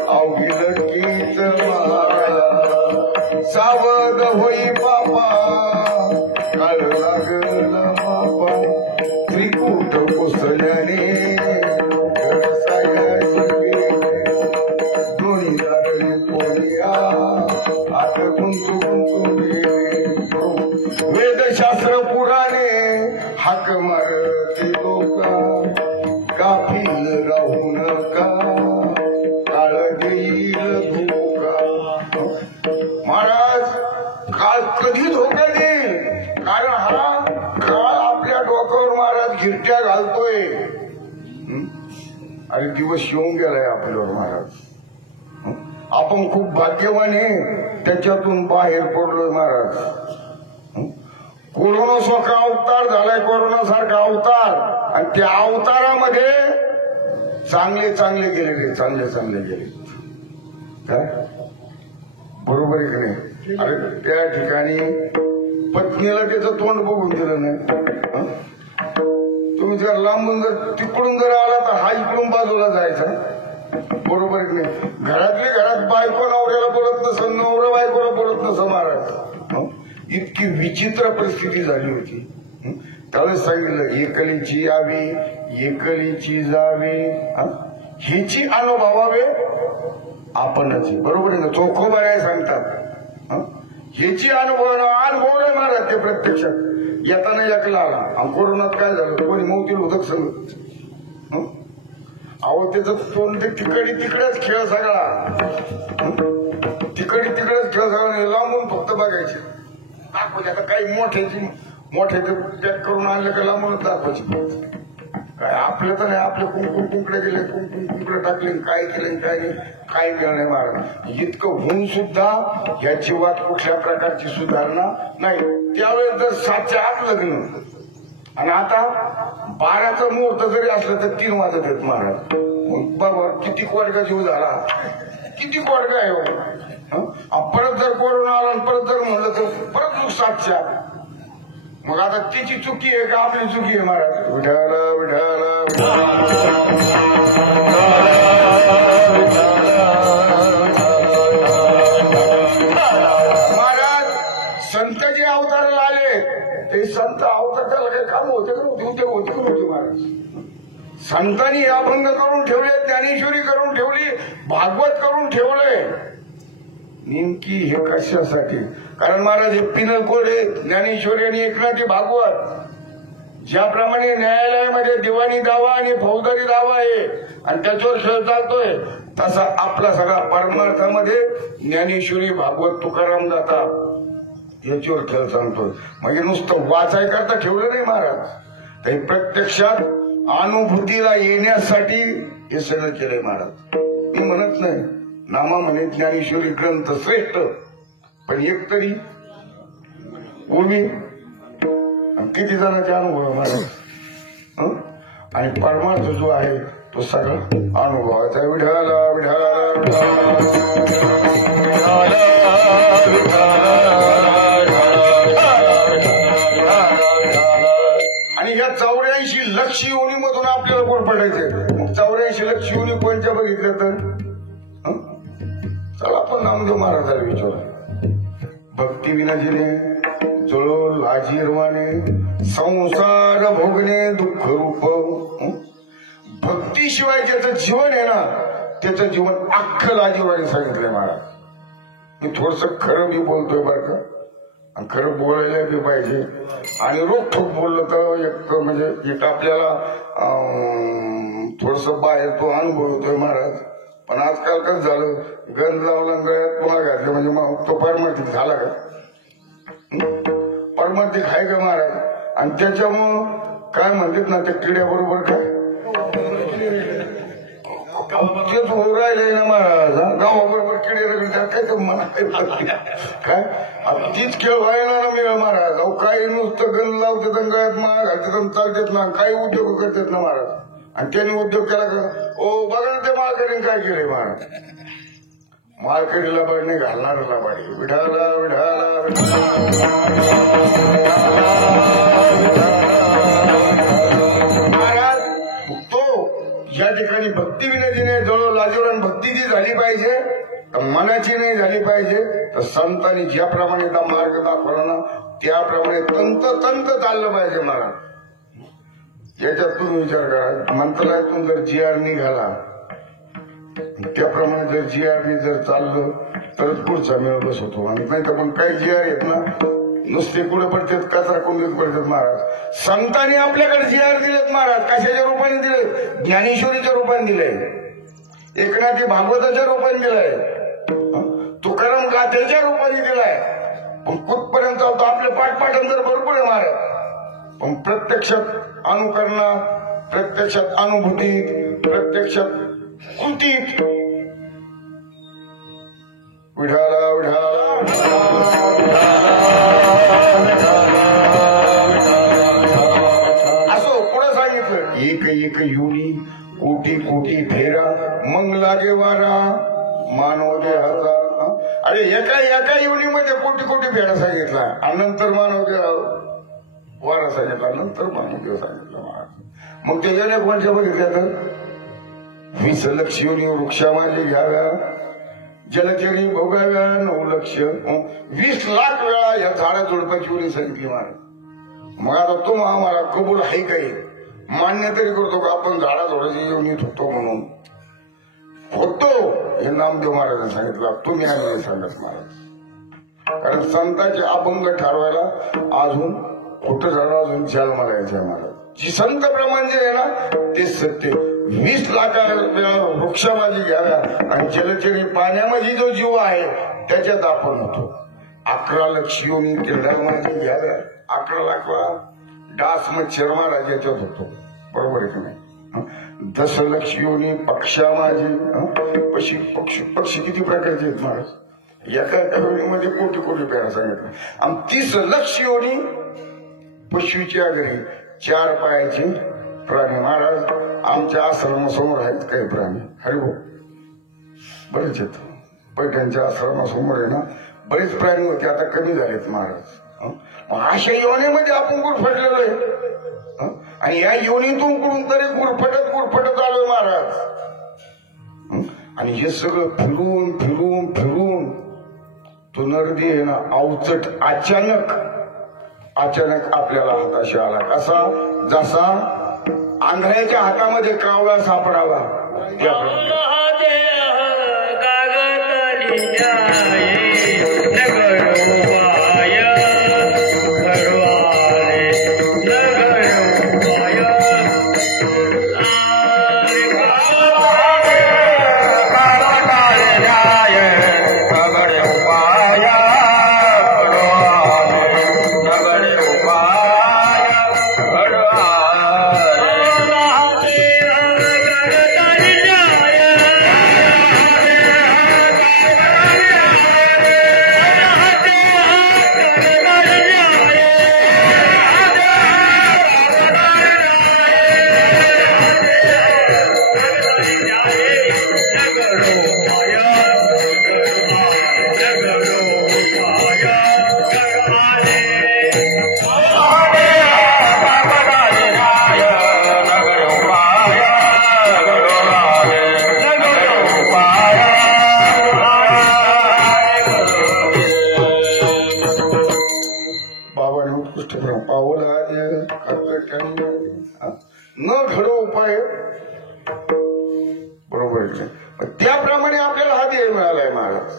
अवघी लडकीच माया, सावध होई बापा काळ लागल बापा, त्रिकूट पुसल्याने वेदशास्त्र पुराणे हाक मारती लोका, गाफील राहू नका काळ देईल धोका. महाराज काळ कधी धोका देईल, कारण हा काळ आपल्या डोक्यावर महाराज गिरट्या घालतोय. अरे दिवस येऊन गेलाय आपल्यावर महाराज. आपण खूप भाग्यवान आहे त्याच्यातून बाहेर पडलोय महाराज. कोरोना सारखा अवतार झालाय, कोरोना सारखा अवतार, आणि त्या अवतारामध्ये चांगले गेलेले, चांगले गेले काय, बरोबर आहे की नाही. अरे त्या ठिकाणी पत्नीला त्याचं तोंड बघून दिलं नाही. तुम्ही जर लांबून जर तिकडून जर आला तर हा इकडून बाजूला जायचा, बरोबर आहे की नाही. घरात बायको नवऱ्याला बोलत नसं, नवरा बायकोला बोलत नसं महाराज. इतकी विचित्र परिस्थिती झाली होती. त्यावेळेस सांगितलं एकलीची यावी एकलीची जावे, हिची अनुभवावे आपणच, बरोबर आहे ना. चोखोबाऱ्या सांगतात ह्याची अनुभवलं महाराज ते प्रत्यक्षात येताना एकला आला. आणि कोरोनात काय झालं, कोणी मौतील होतं सगळं. अहो त्याचं तोंड ते तिकडेच खेळ सगळा, तिकडेच खेळ सगळा, लांबून फक्त बघायचे, दाखवायचे. आता काही मोठ्याचे पॅक करून आणलं का लांबूनच दाखवायचे. काय आपलं तर नाही, आपले कुंकडे गेले, कुंकडे टाकले, काय केले काय नाही, काय केलं नाही महाराज. इतकं होऊन सुद्धा या जीवात कुठल्या प्रकारची सुधारणा नाही. त्यावेळेस जर 7च्या आत लग्न आणि आता 12चा मुहूर्त जरी असलं तर 3 वाजत आहेत महाराज. बाबा किती कोडगा जीव झाला, किती कोडगा आहे हो. परत जर कोरोना आला आणि परत जर म्हणलं तर परत 7च्या. मग आता तिची चुकी आहे का आपली चुकी आहे महाराज. विठाला महाराज संत जे अवताराला आले ते संत अवतार त्याला काही काम होते का नव्हते, उद्योग होते का नव्हते महाराज. संतांनी अभंग करून ठेवले, ज्ञानेश्वरी करून ठेवली, भागवत करून ठेवले. नेमकी हे कशासाठी? कारण महाराज हे पिनल कोडे ज्ञानेश्वरी आणि एकनाथी भागवत ज्याप्रमाणे न्यायालयामध्ये दिवाणी दावा आणि फौजदारी दावा आहे आणि त्याच्यावर खेळ चालतोय, तसा आपला सगळा परमार्थामध्ये ज्ञानेश्वरी भागवत तुकाराम दाता याच्यावर खेळ चालतोय. म्हणजे नुसतं वाचाय करता ठेवलं नाही महाराज, ते प्रत्यक्षात अनुभूतीला येण्यासाठी हे सगळं केलंय महाराज. मी म्हणत नाही, नामा म्हणे ज्ञानेश्वरी ग्रंथ श्रेष्ठ, पण एक तरी ओवी किती जणांचे अनुभव महाराज. आणि परमार्थ जो आहे तो सगळा अनुभवाचा. विढाला आणि ह्या 84 लक्ष योनीमधून आपल्याला कोण पडायचे. मग 84 लक्ष योनी कोणत्या बघितल्या तर चला आपण नामदेव महाराजाला विचारू. भक्ती विनाजिने जळो लाजीरवाने संसार भोगणे दुःख रूप. भक्तीशिवाय ज्याचं जीवन आहे ना त्याचं जीवन अख्खं लाजीरवाने सांगितलंय महाराज. मी थोडस खरं बी बोलतोय बरं का, आणि खरं बोलायला बी पाहिजे. आणि रोखोक बोललं तर एक म्हणजे एक आपल्याला थोडस बाहेर तो अनुभव होतोय महाराज. पण आजकाल कसं झालं, गंज लावला गळ्यात पुन्हा घातलं म्हणजे मग तो परमार्थिक झाला का? परमार्थिक आहे का महाराज? आणि त्याच्यामुळं काय म्हणतात ना त्या किड्याबरोबर काय तेच होऊ राहिले ना महाराज. गावाबरोबर किडे रगडतात काय तर मला काय तीच खेळ व्हायला ना मिळा महाराज. अहो काही नुसतं गंज लावतात आणि गळ्यात माळ घालतात आणि चालतात ना, काही उद्योग करतात ना महाराज. आणि त्यांनी उद्योग केला का, ओ बघा ना ते माळकरीने काय केलंय महाराज. माळकरीला बघणे घालणाऱ्याला पाहिजे. विढाला महाराज. तो या ठिकाणी भक्ती विनोदीने जवळ लाजीवर भक्ती जी झाली पाहिजे, मनाची नाही झाली पाहिजे. तर संतांनी ज्याप्रमाणे मार्ग दाखवला ना त्याप्रमाणे तंत चाललं पाहिजे महाराज. याच्यात तुम्ही विचार करा, मंत्रालयातून जर GR निघाला त्याप्रमाणे जर GR जर चाललं तरच पुढचा मेळ बसवतो. आणि नाही तर पण काही GR आहेत ना नुसते कुठे पडतात, कचरा कुंडीत पडतात महाराज. संतांनी आपल्याकडे GR दिलेत महाराज. कशाच्या रूपाने दिले? ज्ञानेश्वरीच्या रूपाने दिले, एकनाथी भागवताच्या रूपाने दिलाय, तुकाराम गाथेच्या रूपाने दिलाय. पण कुठपर्यंत चालतो आपले पाठपाठन जर भरपूर आहे महाराज. पण प्रत्यक्षात अनुकरणा, प्रत्यक्षात अनुभूती, प्रत्यक्षात कृतीत विढाला असो पुढे सांगितलं. एक युनी कोटी फेरा मग लागे वारा मानव देहाचा. अरे एका युनीमध्ये कोटी फेरा सांगितला आणि नंतर मानव देह वारा सांगितला, नंतर मानव देव सांगितलं महाराज. मग त्याच्याने कोणत्या बघितल्या तर 20 लक्ष योनी वृक्षा माझे घ्याव्या, जलचरी भोगाव्या 9 लक्ष. 20 लाख वेळा या झाडा झुडपाची योनी सांगितली महाराज. मग आता तो आम्हाला कबूल आहे काही मान्य तरी करतो का आपण झाडा झोडाची योनीत होतो म्हणून? होतो हे नामदेव महाराजांनी सांगितलं, तुम्ही आम्ही सांगत महाराज. कारण संतांचे अभंग ठरवायला अजून कुठं झालं, अजून जन्माला यायचं महाराज. जी संत प्रमाण जे आहे ना ते सत्य. 20 लाखाला वृक्षामध्ये घ्याव्या आणि जलचरी पाण्यामध्ये जो जीव आहे त्याच्यात आपण होतो. 11 लक्ष योनी किरडामध्ये घ्याव्या, 11 लाख डास मच्छर महाराज याच्यात होतो. बरोबर आहे की नाही? 10 लक्ष योनी पक्षा माझी पक्षी किती प्रकारचे आहेत महाराज? एका योनीमध्ये कोटी कोटी पेरा सांगितलं. आणि 30 लक्ष योनी पशुच्या घरी 4 पायाचे प्राणी महाराज. आमच्या आश्रमासमोर आहेत काही प्राणी, हरिभो बरेच आहेत. पैठणच्या आश्रमासमोर आहे ना बरेच प्राणी होते, आता कमी झालेत महाराज. अशा योनीमध्ये आपण गुरफटलेलो आहे आणि या योनीतून कुठून तरी गुरफटत आलोय महाराज. आणि हे सगळं फिरून फिरून फिरून तो नरदी आहे ना अवचट अचानक आपल्याला हाताशी आला. कसा? जसा आंधळ्याच्या हातामध्ये कावळा सापडावा त्याप्रमाणे. न घडो उपाय. बरोबर आहे. त्याप्रमाणे आपल्याला हा देह मिळालाय महाराज.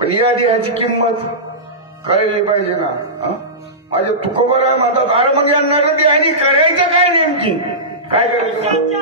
पण या देहाची किंमत कळली पाहिजे ना. माझे तुकोबर आहे म्हणतात, अरे मग या नरदेहाने करायचं काय नेमकी? काय करायचं?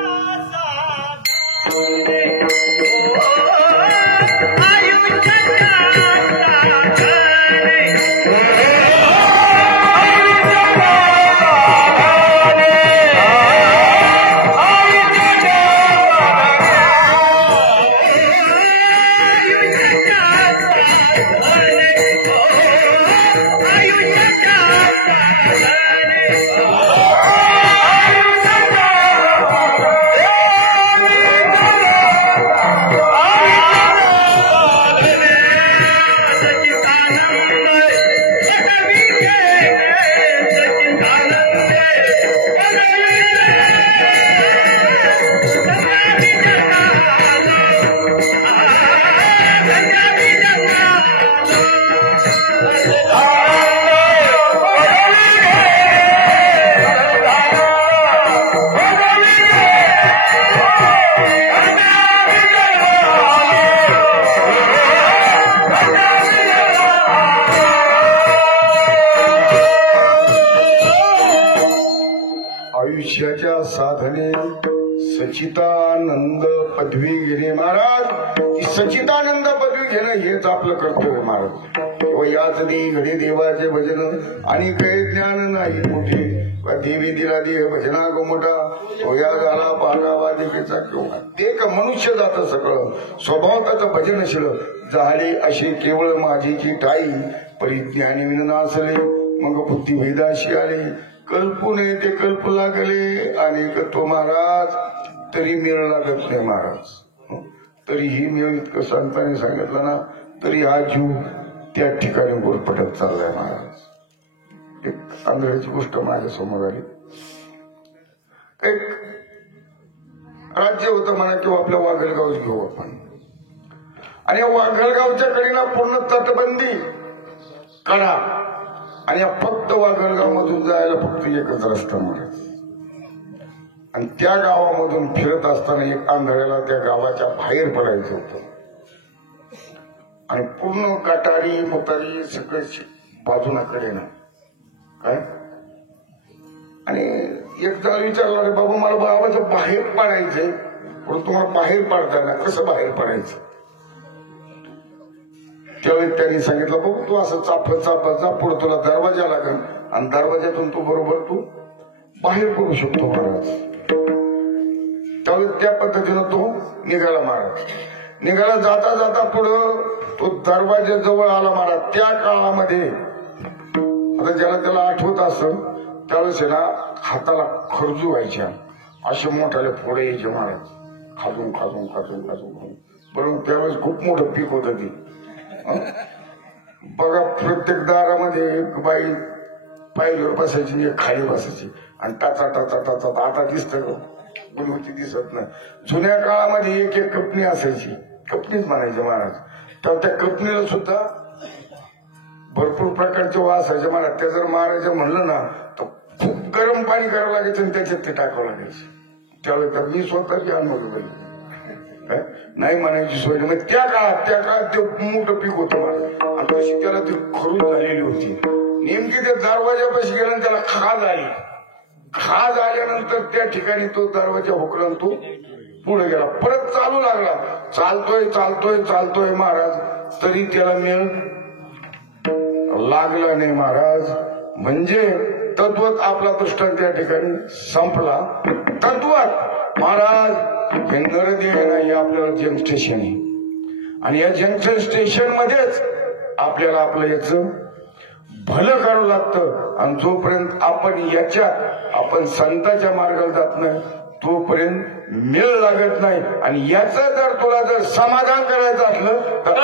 आयुष्याच्या साधने सचितानंद पदवी घेणे महाराज. सचितानंद पदवी घेणं हेच आपलं कर्तव्य महाराज. व याच घडी देवाचे भजन आणि काही ज्ञान नाही मोठे. देवी दिला देह भजना गोमोठा या झाला पाहणावा देवीचा किंवा ते का मनुष्य जातं सगळं. स्वभावताच भजनशील झाले असे केवळ माझीची ठाई. परिज्ञानी विननासले मग बुद्धिभेदाशी आले. कल्पू नये ते कल्प लागले अनेक तो महाराज. तरी मेळ लागत नाही महाराज. तरीही मेळ इतकं संतांनी सांगितलं ना तरी हा जीव त्या ठिकाणी गुरफटत चाललाय महाराज. एक आंधळ्याची गोष्ट माझ्या समोर आली. एक राज्य होतं म्हणा किंवा आपल्या वाघलगाव घेऊ आपण. आणि या वाघलगावच्या कडेला पूर्ण तटबंदी कडा आणि या फक्त वाघलगाव मधून जायला फक्त एकच रस्ता महाराज. आणि त्या गावामधून फिरत असताना एक आंधळ्याला त्या गावाच्या बाहेर पडायचं होतं. आणि पूर्ण गटारी मुतारी सगळे बाजूला कडे ना काय. आणि एक जण विचारला रे बाबा मला बाबाचं बाहेर पाडायचंय, पण तुम्हाला बाहेर पाडताय ना, कसं बाहेर पाडायचं. त्यावेळी त्यांनी सांगितलं बघ तू असं चाफत चाफत जा, पुढे तुला दरवाजा लागेल आणि दरवाज्यातून तू बरोबर तू बाहेर पडू शकतो महाराज. त्यावेळी त्या पद्धतीनं तो निघाला महाराज. निघाला जाता जाता पुढं तो दरवाज्याजवळ आला महाराज. त्या काळामध्ये आता ज्याला त्याला आठवत असं त्यावेळेस ना हाताला खर्जू व्हायच्या, असे मोठाले फोडे यायचे महाराज, खाजून खाजून खाजून खाजून. बरोबर त्यावेळेस खूप मोठं पीक होतं ते. बघा प्रत्येक दारामध्ये एक बाई पायरीवर बसायची, एक खाली बसायची आणि टाचा टाचा टाचा. आता दिसतं गुणवती दिसत नाही. जुन्या काळामध्ये एक एक कपनी असायची, कपनीच म्हणायचे महाराज. तर त्या कपनीला सुद्धा भरपूर प्रकारचे वास असायचे महाराज. त्या जर मारायचं म्हणलं ना तर खूप गरम पाणी करावं लागायचं आणि त्याच्यात ते टाकावं लागायचे. त्यावेळेस तर मी स्वतःची अनुभव नाही म्हणायची सोय. मग त्या काळात ते मोठं पीक होतं महाराज. आणि तशी त्याला ती खरूज झालेली होती. नेमकी त्या दरवाजापाशी गेला आणि त्याला खाज आली. खाज आल्यानंतर त्या ठिकाणी तो दरवाजा हुकला आणि तो पुढे गेला. परत चालू लागला, चालतोय चालतोय चालतोय महाराज, तरी त्याला मेळ लागला नाही महाराज. म्हणजे तद्वत आपला दृष्टांत त्या ठिकाणी संपला. तद्वत महाराज हे नरदेव नाही, आपल्याला जंक्शन स्टेशन आहे आणि या जंक्शन स्टेशन मध्येच आपल्याला आपलं याचं भलं करावं लागतं. आणि जोपर्यंत आपण याच्यात आपण संतांच्या मार्गाला जात नाही तोपर्यंत मेळ लागत नाही. आणि याचं जर तुला जर समाधान करायचं असलं तर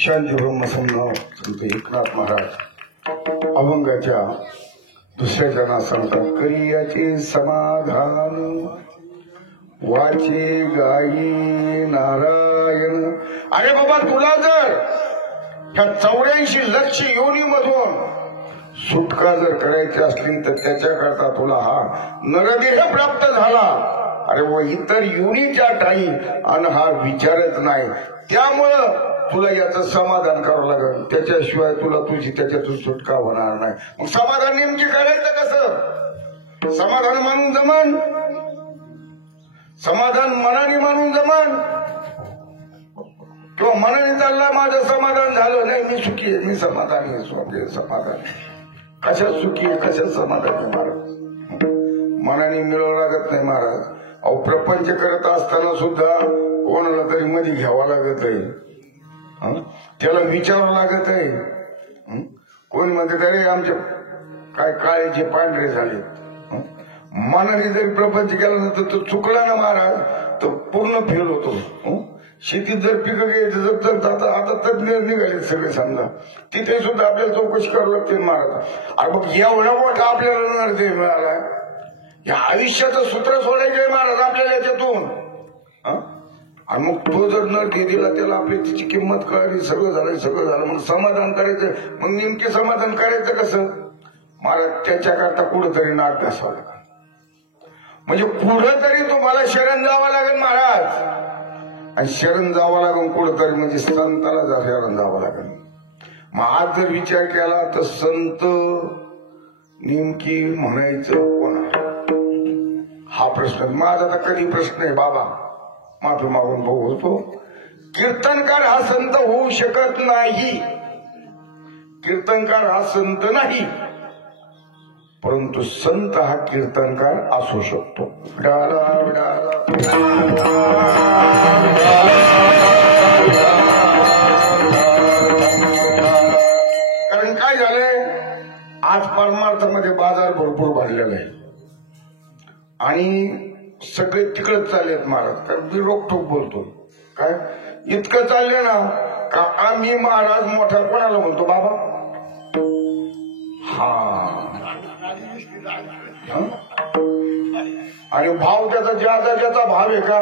शांती ब्रह्मसंनाव संत एकनाथ महाराज अभंगाच्या दुसऱ्या जणात सांगतात. करियाचे समाधान वाचे गाई नारायण. अरे बाबा तुला जर त्या 84 लक्ष योनीमधून सुटका जर करायची असली तर त्याच्याकरता तुला हा नरदेह प्राप्त झाला. अरे व इतर योनीच्या ठाई आणि हा विचारच नाही. त्यामुळं तुला याचं समाधान करावं लागेल. त्याच्याशिवाय तुला तुझी त्याच्यातून सुटका होणार नाही. मग समाधान नेमकी करायचं कसं? समाधान मानून जमान, समाधान मनाने मानून जमान. किंवा मनाने चालला माझं समाधान झालं नाही, मी सुखी आहे, मी समाधानी आहे. स्वामी समाधान कशात सुखी आहे, कशात समाधान आहे महाराज? मनाने मिळवं लागत नाही महाराज. अहो प्रपंच करत असताना सुद्धा कोणाला तरी मध्ये घ्यावा लागत आहे, त्याला विचारावं लागत आहे. कोण म्हणते अरे आमचे काय काळेचे पांढरे झाले. मनाने जरी प्रपंच केला ना तर तो चुकला ना महाराज तर पूर्ण फेल होतो. शेतीत जर पिकं घ्यायचं जर आता तज्ञ निघाले सगळे समजा, तिथे सुद्धा आपल्याला चौकशी करावं लागते महाराज. अरे मग एवढा मोठा आपल्याला नरदेव मिळाला, या आयुष्याचं सूत्र सोडायचे महाराज आपल्याला याच्यातून. आणि मग तो जर नरदे दिला, त्याला आपली तिची किंमत कळली, सगळं झालं, मग समाधान करायचं. मग नेमके समाधान करायचं कसं महाराज? त्याच्याकरता कुठंतरी नाक घासावं लागेल, म्हणजे पुढं तरी तुम्हाला शरण जावं लागेल महाराज. आणि शरण जावं लागेल कुठंतरी, म्हणजे संताला शरण जावं लागेल. मग आज जर विचार केला तर संत नेमकी म्हणायचं कोणा, हा प्रश्न माझा आता कधी प्रश्न आहे बाबा, माफी मागून भाऊ होतो. कीर्तनकार हा संत होऊ शकत नाही, कीर्तनकार हा संत नाही, परंतु संत हा कीर्तनकार असू शकतो. कारण काय झालंय, आज परमार्थामध्ये बाजार भरपूर वाढलेला आहे आणि सगळे तिकडेच चाललेत महाराज. तर मी रोखोक बोलतो, काय इतकं चालले ना का आम्ही महाराज मोठा कोणाला म्हणतो बाबा? आणि भाव त्याचा ज्याचा भाव आहे का,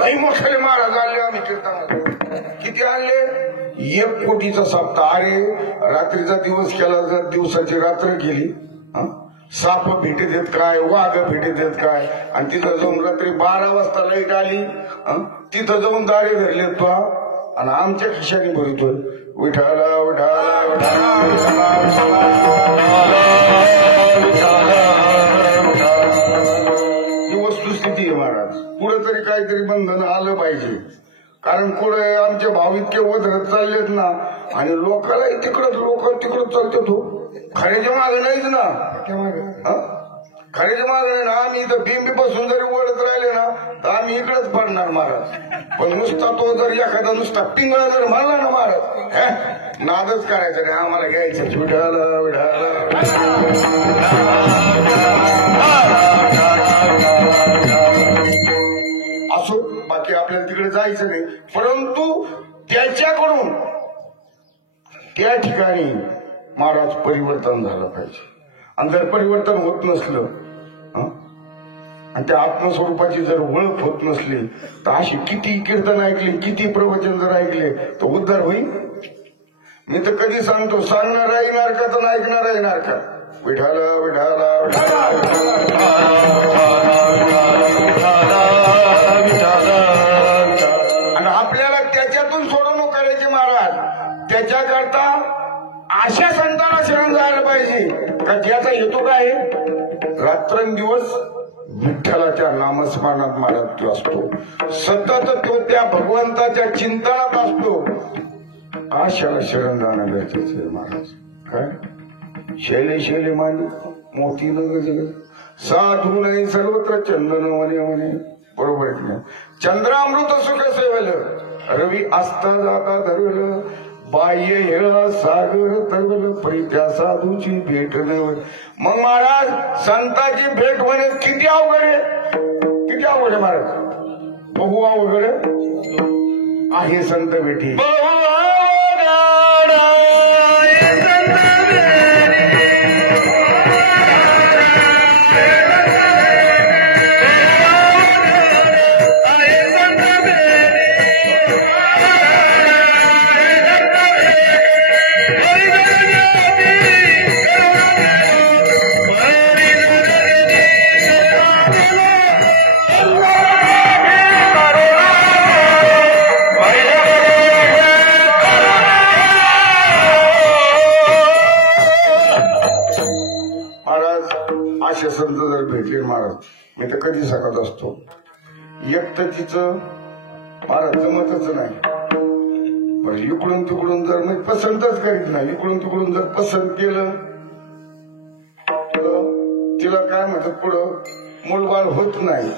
लई मोठे महाराज आणले आम्ही कीर्तनाला. किती आणले? 1 कोटीचा सप्ताह. अरे रात्रीचा दिवस केला, जर दिवसाची रात्र केली, साप भेटी देत काय, वाघ भेटी देत काय. आणि तिथं जाऊन रात्री 12 वाजता लाईट आली, तिथं जाऊन दारे धरलेत पहा, आणि आमच्या खिशाने भरतोय विठाला विठाला ही वस्तुस्थिती आहे महाराज. पुढे तरी काहीतरी बंधन आलं पाहिजे, कारण पुढे आमचे भाव इतके वधरत चाललेत ना, आणि लोकांना तिकडं चालतात हो. खऱ्याच्या मागे नाहीच ना, खऱ्याच्या मागे नाही ना. आम्ही इथं बिंबी बसून जरी ओढत राहिले ना तर आम्ही इकडेच पडणार महाराज. पण नुसता तो जर एखादा नुसता पिंगळा जर मारला ना महाराज, नादच करायचं नाही, आम्हाला घ्यायचं विठाला विठाला. असो, बाकी आपल्याला तिकडे जायचं नाही, परंतु त्याच्याकडून त्या ठिकाणी महाराज परिवर्तन झालं पाहिजे. आणि जर परिवर्तन होत नसलं आणि त्या आत्मस्वरूपाची जर ओळख होत नसली तर अशी किती कीर्तन ऐकली, किती प्रवचन जर ऐकले तर उद्धार होईल? मी तर कधी सांगतो, सांगणार ऐकणार का तर ऐकणार ऐकणार का? विठाला विठाला आणि आपल्याला त्याच्यातून सोडवणूक करायची महाराज. त्याच्याकरता अशा संतांना शरण जायला पाहिजे का ज्याचा हेतू काय आहे, रात्रंदिवस विठ्ठलाच्या नामस्मरणात महाराज असतो, सतत तो त्या भगवंताच्या चिंतनात असतो. अशाला शरण जाणं गरजेचं आहे महाराज. काय शैले शैले मानी मोती न गजग, साधू नाही सर्वत्र चंदन वने वने. बरोबर आहे की नाही? चंद्रामृत सुख सेवल, रवी आस्था जाता धरवलं, बाह्य हेळा सागर तरवल, परी त्या साधूची भेट नवल. मग महाराज संताची भेट होणे किती अवघड आहे, किती अवघड आहे महाराज, बहु अवघड आहे संत भेटी. असे संत जर भेटले महाराज, मी तर कधी सांगत असतो, एक तर तिचं महाराज जमतच नाही, पण इकडून तिकडून जर मी पसंतच करीत नाही, इकडून तिकडून जर पसंत केलं तर तिला काय म्हणतात पुढं मूलबाळ होत नाही.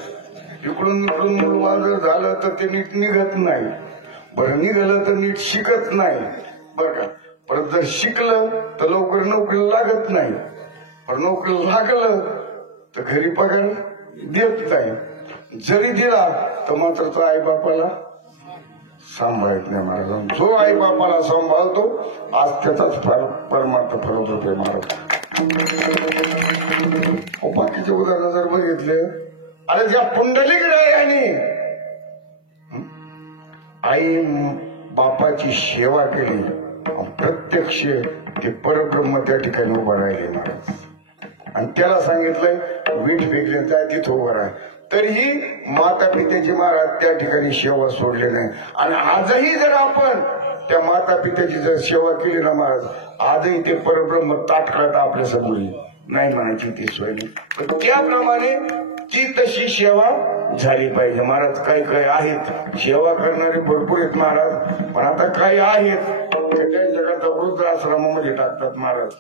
इकडून इकडून मूलबाळ जर झालं तर ते नीट निघत नाही. बरं निघालं तर नीट शिकत नाही बरं का. परत जर शिकलं तर लवकर नोकरी लागत नाही, पण नोकरी लागलं तर घरी पगार देत नाही. जरी दिला तर मात्र तो आई बापाला सांभाळत नाही महाराज. जो आई बापाला सांभाळतो आज त्याचाच परमार्थ फलत होते महाराज. बाकीचे उदाहरण जर बघितले, अरे ज्या पुंडलिकडे आणि आई बापाची सेवा केली, प्रत्यक्ष ते परब्रह्म त्या ठिकाणी उभा राहिले महाराज. आणि त्याला सांगितलंय वीट फेकले जाय तिथं उभं राहा. तरीही माता पित्याची महाराज त्या ठिकाणी सेवा सोडली नाही. आणि आजही जर आपण त्या माता पित्याची जर सेवा केली ना महाराज, आजही ते परब्रह्म ताटकळत आपल्या समोर नाही म्हणायची ती सोय नाही. पण त्याप्रमाणे ती तशी सेवा झाली पाहिजे महाराज. काही काही आहेत सेवा करणारे भरपूर आहेत महाराज, पण आता काही आहेत जगाचा वृद्ध आश्रमामध्ये टाकतात महाराज.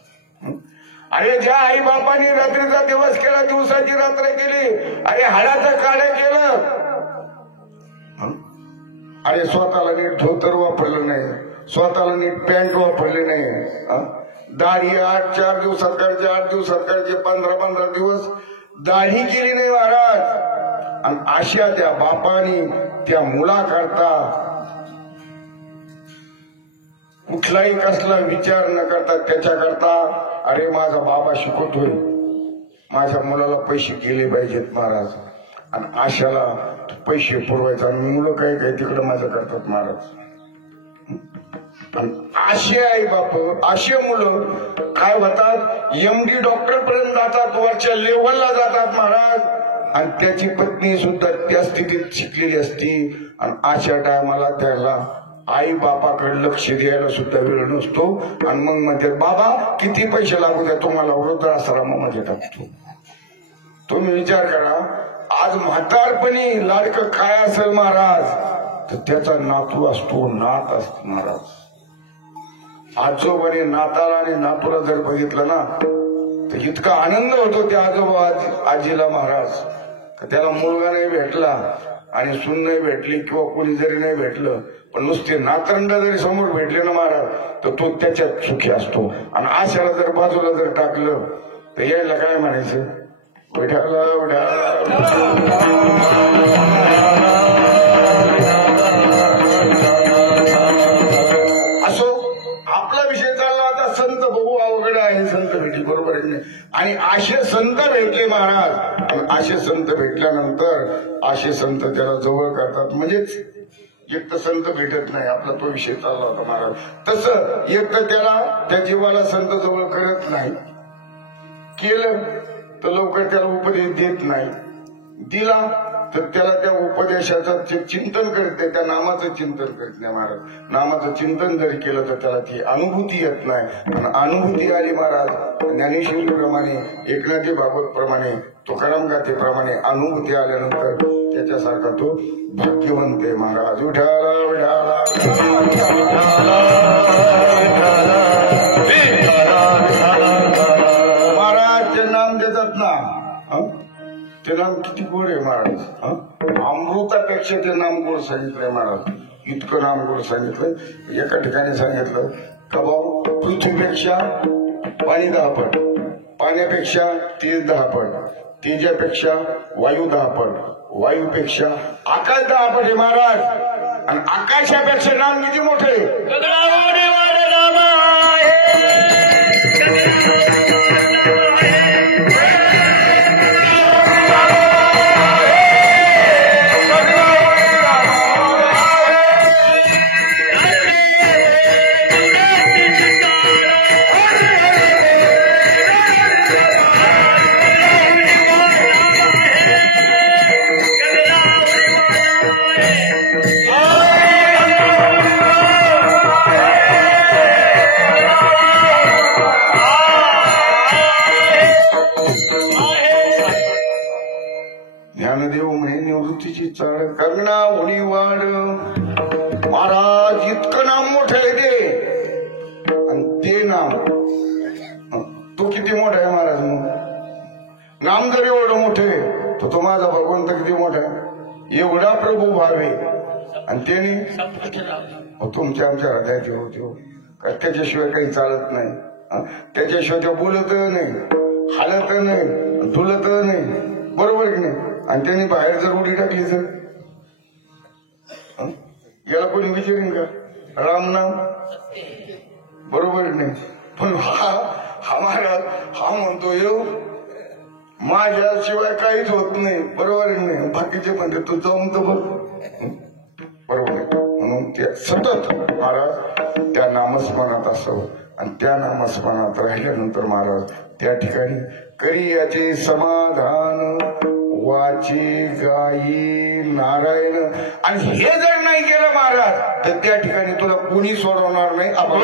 अरे ज्या आई बापांनी रात्रीचा दिवस केला, दिवसाची रात्र केली, अरे हाडाचं काढं केलं, अरे स्वतःला नीट धोतर वापरलं नाही, स्वतःला नीट पॅन्ट वापरली नाही, दाढी 8 दिवसात काढचे, 8 दिवसात काढचे, 15 दिवस दाढी केली नाही महाराज. आणि अशा त्या बापानी त्या मुलाकरता कुठलाही कसला विचार न करता त्याच्याकरता, अरे माझा बाबा शिकवतोय, माझ्या मुलाला पैसे केले पाहिजेत महाराज. आणि आशाला पैसे पुरवायचे आणि मुलं काही काही तिकडे माझं करतात महाराज. आणि असे आई बाप, असे मुलं काय होतात, MD डॉक्टर पर्यंत जातात, वरच्या लेवलला जातात महाराज. आणि त्याची पत्नी सुद्धा त्या स्थितीत शिकलेली असती. आणि अशा टायमाला त्याला आई बापाकडे लक्ष द्यायला सुद्धा वेळ नसतो. आणि मग म्हणतात बाबा किती पैसे लागू द्या तुम्हाला वृद्ध आश्रमामध्ये टाकतो. तुम्ही विचार करा, आज म्हातारपणी लाडकं काय असेल महाराज, तर त्याचा नातू असतो, नात असतो महाराज. आजोबाने नाताला आणि नातूला जर बघितलं ना, तर इतका आनंद होतो त्या आजोबा आजीला महाराज. त्याला मुलगा नाही भेटला आणि सून नाही भेटली किंवा कोणी जरी नाही भेटलं, पण नुसते नातरंड जरी समोर भेटले ना महाराज, तर तो त्याच्यात सुखी असतो. आणि आशाला जर बाजूला जर टाकलं तर यायला काय म्हणायचं, विठाला असो. आपला विषय चालला आता संत बघू अवघड आहे संत भेटी, बरोबर आहे. आणि असे संत भेटले महाराज. आणि असे संत भेटल्यानंतर असे संत त्याला जवळ करतात. म्हणजेच एक तर संत भेटत नाही, आपला तो विषय चालला होता महाराज. तसं एक तर त्याला त्या जीवाला संत जवळ करत नाही, केलं तर लवकर त्याला उपदेश देत नाही, दिला तर त्याला त्या उपदेशाचं चिंतन करते, त्या नामाचं चिंतन करत नाही महाराज. नामाचं चिंतन जरी केलं तर त्याला ती अनुभूती येत नाही. आणि अनुभूती आली महाराज, ज्ञानेश्वरीप्रमाणे, एकनाथी भागवत प्रमाणे, तुकाराम गाथेप्रमाणे अनुभूती आल्यानंतर त्याच्यासारखा तो भाग्यवंत आहे महाराज. विठाला विठाला महाराज ते नाम देतात ना, ते नाम किती गोड आहे महाराज. अमृतापेक्षा ते नाम गोड सांगितलंय महाराज. इतकं नाम गोड सांगितलंय. एका ठिकाणी सांगितलं का भाऊ, पृथ्वीपेक्षा पाणी 10 पट, पाण्यापेक्षा तेज 10 पट, तेजापेक्षा वायू 10 पट, वायूपेक्षा आकाश 10 पट आहे महाराज. आणि आकाशापेक्षा नाम किती मोठे चढ कंगणा उडी वाढ महाराज. इतकं नाम मोठं आहे ते. आणि ते नाम तो किती मोठा आहे महाराज. मग नाम जर एवढं मोठं आहे तर तो माझा भगवंत किती मोठा आहे. एवढा प्रभू भावे. आणि त्याने तुमच्या आमच्या हृदयात होतो, त्याच्याशिवाय काही चालत नाही. त्याच्याशिवाय तो बोलत नाही, हालत नाही, धुलत नाही, बरोबर की नाही. आणि त्यांनी बाहेर जर उडी टाकली तर याला कोणी विचारेन का राम नाम बरोबर नाही पण हा महाराज हा म्हणतो येऊ माझ्याशिवाय काहीच होत नाही बरोबर नाही बाकीचे म्हणते तू जाऊन तर बघ बरोबर नाही म्हणून ते सतत महाराज त्या नामस्मरणात असावं आणि त्या नामस्मरणात राहिल्यानंतर महाराज त्या ठिकाणी करी याचे समाधान वाची गाई नारायण आणि हे जर नाही केलं महाराज तर त्या ठिकाणी तुला कुणी सोडवणार नाही आपण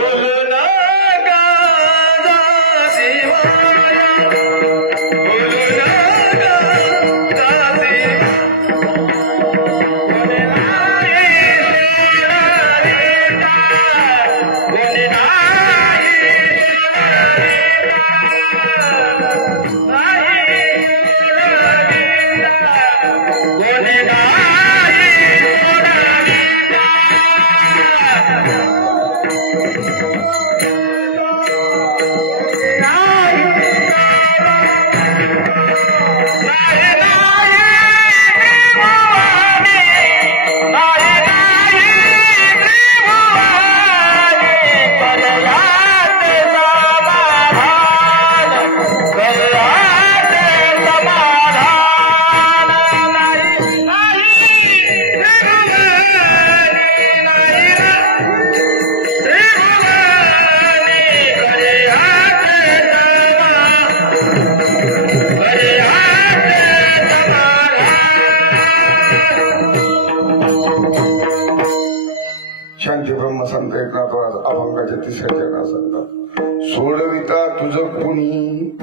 अभंगाच्या तिसऱ्या चरणात सांगतात सोडविता तुझं कुणी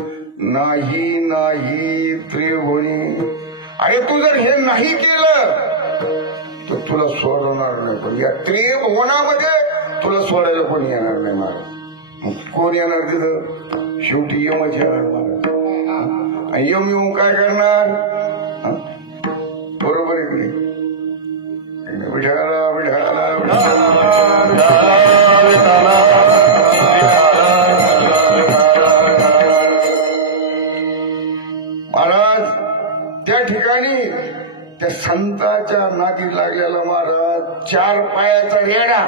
नाही नाही त्रिभुवनी अरे तू जर हे नाही केलं तर तुला सोडवणार नाही पण या त्रिभुवनामध्ये तुला सोडायला कोणी येणार नाही महाराज कोण येणार तिथं शेवटी यमच येणार महाराज यम येऊन काय करणार बरोबर आहे की नाही विठाला विठाला महाराज त्या ठिकाणी त्या संतांच्या नादी लागलेला महाराज चार पायाचा रेडा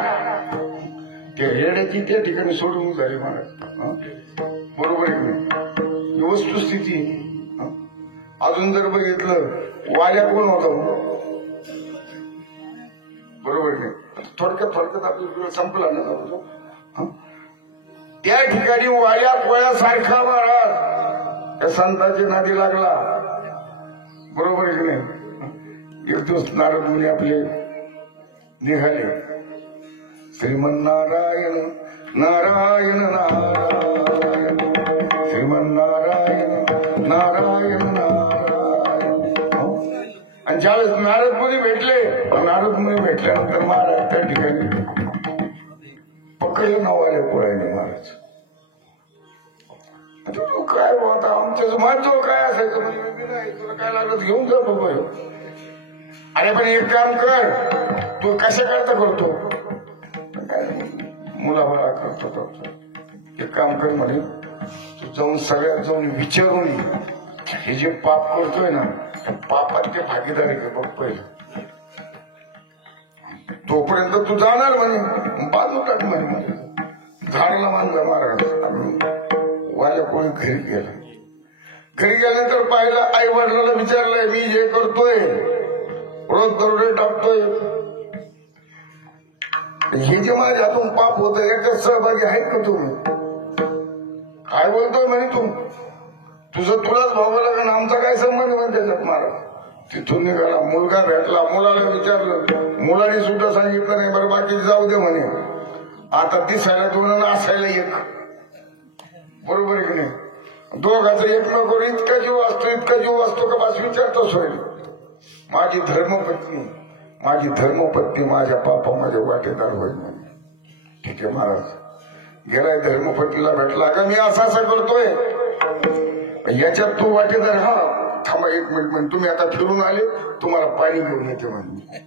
त्या रेड्याची त्या ठिकाणी सोडून झाली महाराज बरोबर आहे की वस्तुस्थिती अजून जर बघितलं वाल्या कोण होता बरोबर नाही थोडक्यात आपल्याला संपला ना त्या ठिकाणी वाल्या कोळ्यासारखा महाराज त्या संतांच्या नादी लागला बरोबर आहे की नाही एक दिवस नारद मुनी आपले निघाले श्रीमन्नारायण नारायण नारायण श्रीमन्नारायण नारायण नारायण आणि ज्यावेळेस नारद मुनी भेटल्यानंतर महाराज त्या ठिकाणी पकडलं नावाले पोळ्याने महाराज काय होता आमच्या माझं काय असायचं म्हणजे नाही तुला काय लागत घेऊन जा बाबा अरे पण एक काम कर तू कशा करता करतो मुलाबाळा करतो एक काम कर म्हणे तू जाऊन सगळ्यात जाऊन विचारून हे जे पाप करतोय ना पापात ते भागीदारी कर बघ पहिलं तोपर्यंत तू जाणार म्हणे बाजू टाक म्हणे झाडला मानला महाराज वाल्या कोणी घरी गेला घरी गेल्यानंतर पाहिलं आई वडिलांना विचारलंय मी जे करतोय रोज दरोडे टाकतोय हे जे माझ्या हातून पाप होत याच्यात सहभागी आहेत का तुम्ही काय बोलतोय म्हणे तू तुझं तुलाच भावा लागेल आमचा काय संबंध म्हणजे त्याच्यात महाराज तिथून निघाला मुलगा भेटला मुलाला विचारलं मुलाने सुद्धा सांगितलं नाही बरं बाकी जाऊ दे म्हणे आता दिसायला दोन असायला एक बरोबर आहे की नाही दोघांचं एक नको इतका जीव असतो का बस विचारतोच होईल माझी धर्मपत्नी माझ्या पापामध्ये वाटेदार होईल म्हणे ठीक आहे महाराज गेलाय धर्मपत्नीला भेटला का मी असं करतोय याच्यात तू वाटेदार हा थांबा एक मिनिट म्हणजे तुम्ही आता फिरून आले तुम्हाला पाणी घेऊन येते म्हणजे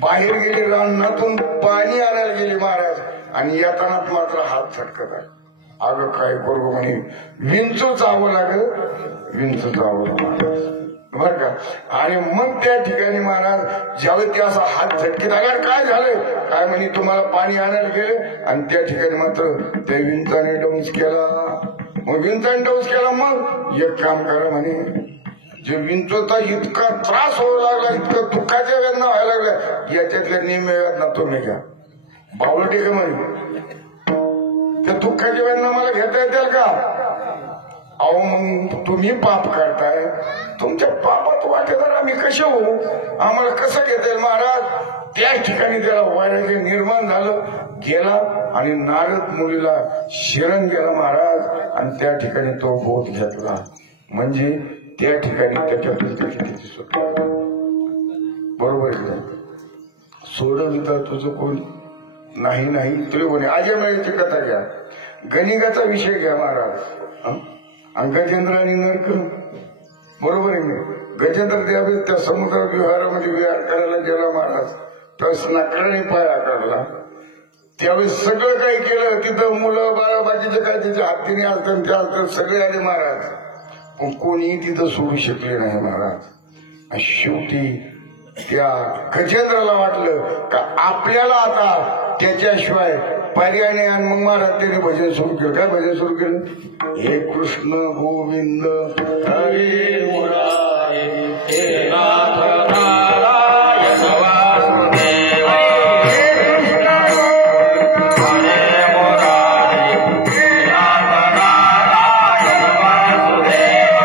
बाहेर गेले रानातून पाणी आणायला गेले महाराज आणि येताना मात्र हात झटकत आहे अगं काय करू म्हणे विंचू जावं लागलं महाराज बर का. आणि मग त्या ठिकाणी महाराज ज्यावेळी ते असा हात झटके लागला, काय झालंय काय म्हणे, तुम्हाला पाणी आणायला गेले. आणि त्या ठिकाणी मात्र त्या विंचाने डाऊन्स केला. मग विंचाने डाऊन्स केला. मग एक काम करा म्हणे, जे विंचोचा इतका त्रास होऊ लागला, इतकं दुःखाच्या वेदना व्हायला लागल्या, याच्यातल्या निम्म्या वेदना तुम्ही घ्या. बावळटी का म्हणे, त्या दुःखाच्या वेदना मला घेता येतील का. अहो मग तुम्ही पाप करताय, तुमच्या पापात वाटेदार आम्ही कसे होऊ, आम्हाला कसं घेता येईल महाराज. त्याच ठिकाणी त्याला वैराग्य निर्माण झालं, गेला आणि नारद मुलीला शरण गेला महाराज. आणि त्या ठिकाणी तो बोध घेतला. म्हणजे त्या ठिकाणी त्याच्यातून त्याची सुटका. बरोबर आहे. सोडविता तुझं कोण नाही नाही तुला कोणी. आजमेळीची कथा घ्या, गणिकाचा विषय घ्या महाराज. गजेंद्र आणि नरक, बरोबर आहे. गजेंद्र त्यावेळेस त्या समुद्र विहारामध्ये विहार करायला गेला महाराज, तर नाकराने पाया काढला. त्यावेळेस सगळं काही केलं, तिथं मुलं बाळा बाकीचे काय त्याच्या हातीने असतात त्या असतात सगळे आले महाराज, पण कोणीही तिथं सोडू शकले नाही महाराज. शेवटी त्या गजेंद्राला वाटलं का आपल्याला आता त्याच्याशिवाय पर्याय नाही. आणि मग महाराज त्याने भजन सुरू केलं. काय भजन सुरू केलं, हे कृष्ण गोविंद हरे मुरारी हे नाथ नारायण वासुदेव, हे कृष्ण हरे मुरारी हे नाथ नारायण वासुदेव, हे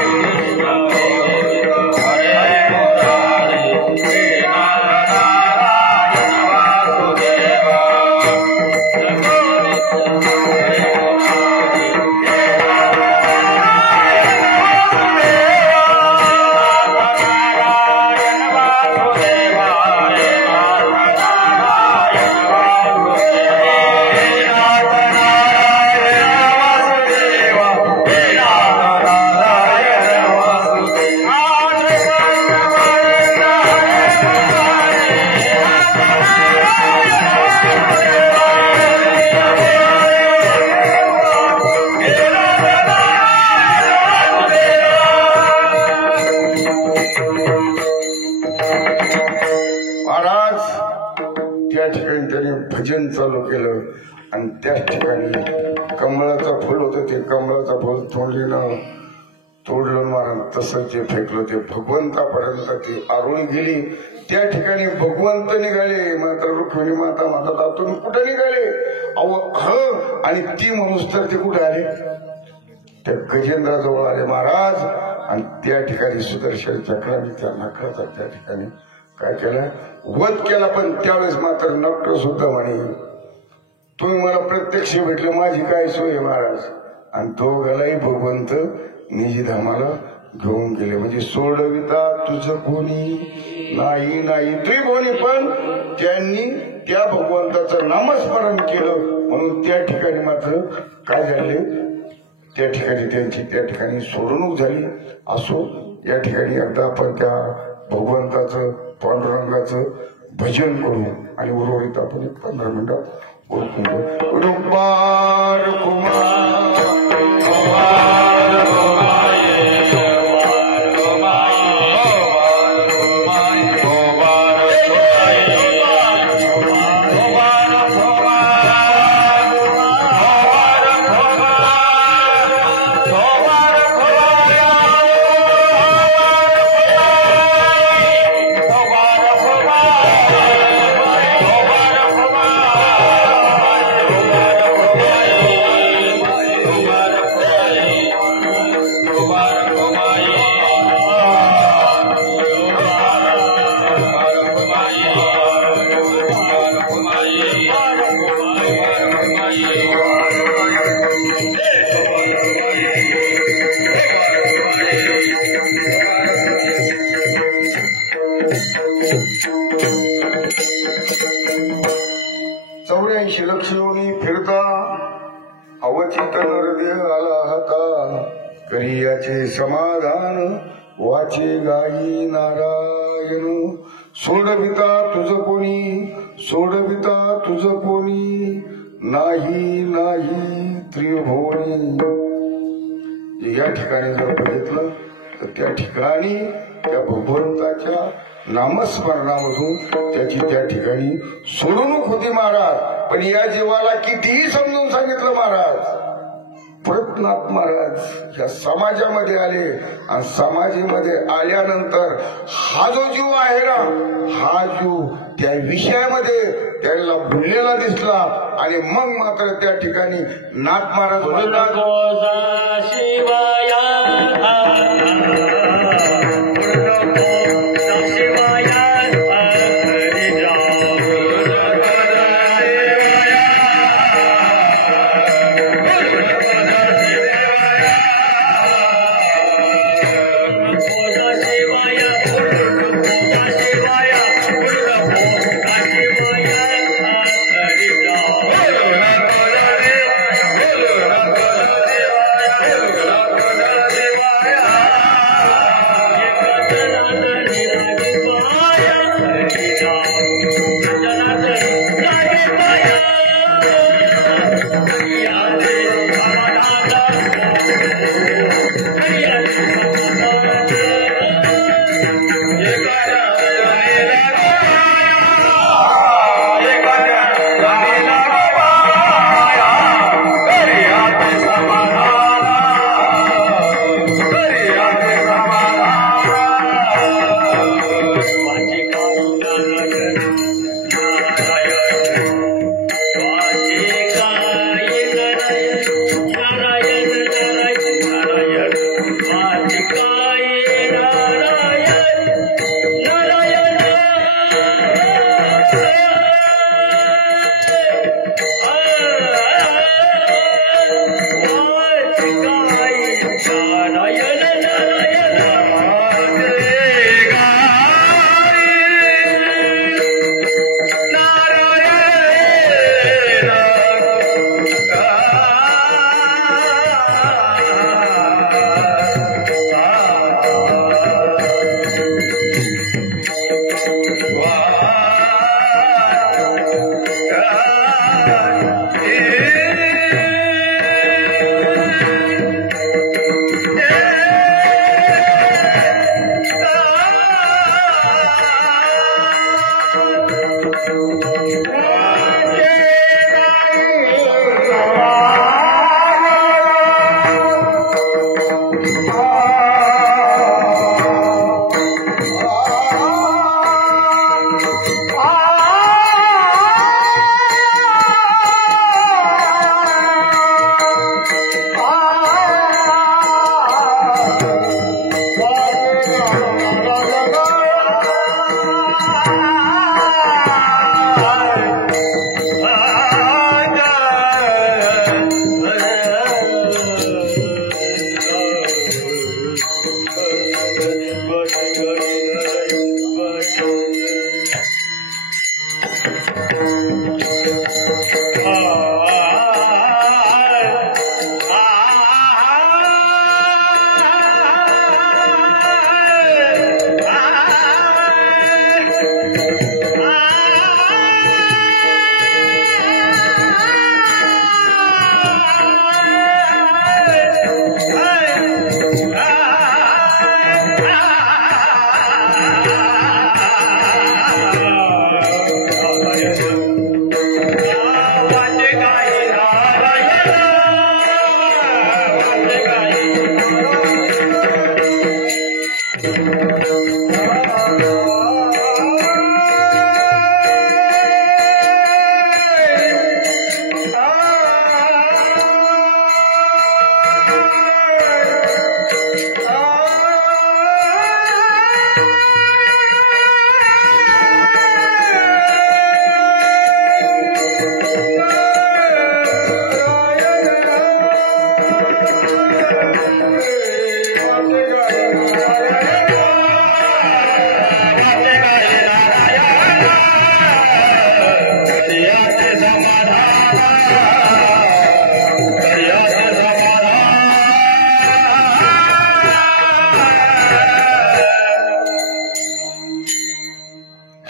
कृष्ण गोविंद हरे मुरारी हे नाथ नारायण वासुदेव. भजन चालू केलं. आणि त्याच ठिकाणी कमळाचं फुल होतं, ते कमळाचं फुल तोडलं महाराज. तसंच जे फेकलं ते भगवंतापर्यंत ती आरुण गेली. त्या ठिकाणी भगवंत निघाले, मात्र रुक्मिणी माता माझा दातून कुठे निघाले. आणि ती माणूस तर ते कुठे आले, त्या गजेंद्राजवळ आले महाराज. आणि त्या ठिकाणी सुदर्शन चक्राने त्या नखराचा त्या ठिकाणी काय केलं, वध केला. पण त्यावेळेस मात्र नक्र सुद्धा म्हणे, तुम्ही मला प्रत्यक्ष भेटले, माझी काय सोय महाराज. आणि तो गेलाही भगवंत निजधामाला घेऊन गेले. म्हणजे सोडविता तुझं कोणी नाही नाही त्रिभुवनी, पण त्यांनी त्या भगवंताचं नामस्मरण केलं म्हणून त्या ठिकाणी मात्र काय झाले, त्या ठिकाणी त्यांची त्या ठिकाणी सोडवणूक झाली. असो, या ठिकाणी एकदा आपण त्या भगवंताचं पांडुरंगाचं भजन करू आणि उर्वरित आपण 15 मिनिटात ओळखून घेऊ. रुपार कुमार करियाचे समाधान वाचे गाई नारायण. सोडविता तुझ कोणी, सोडविता तुझ कोणी नाही नाही त्रिभुवनी. या ठिकाणी जर बघितलं तर त्या ठिकाणी त्या भगवंताच्या नामस्मरणामधून त्याची त्या ठिकाणी सोडवणूक होती महाराज. पण या जीवाला कितीही समजून सांगितलं महाराज, परतनाथ महाराज या समाजामध्ये आले आणि समाजामध्ये आल्यानंतर हा जो जीव आहे ना, हा जीव त्या विषयामध्ये त्याला भुललेला दिसला आणि मग मात्र त्या ठिकाणी नाथ महाराज म्हणतात शिवाया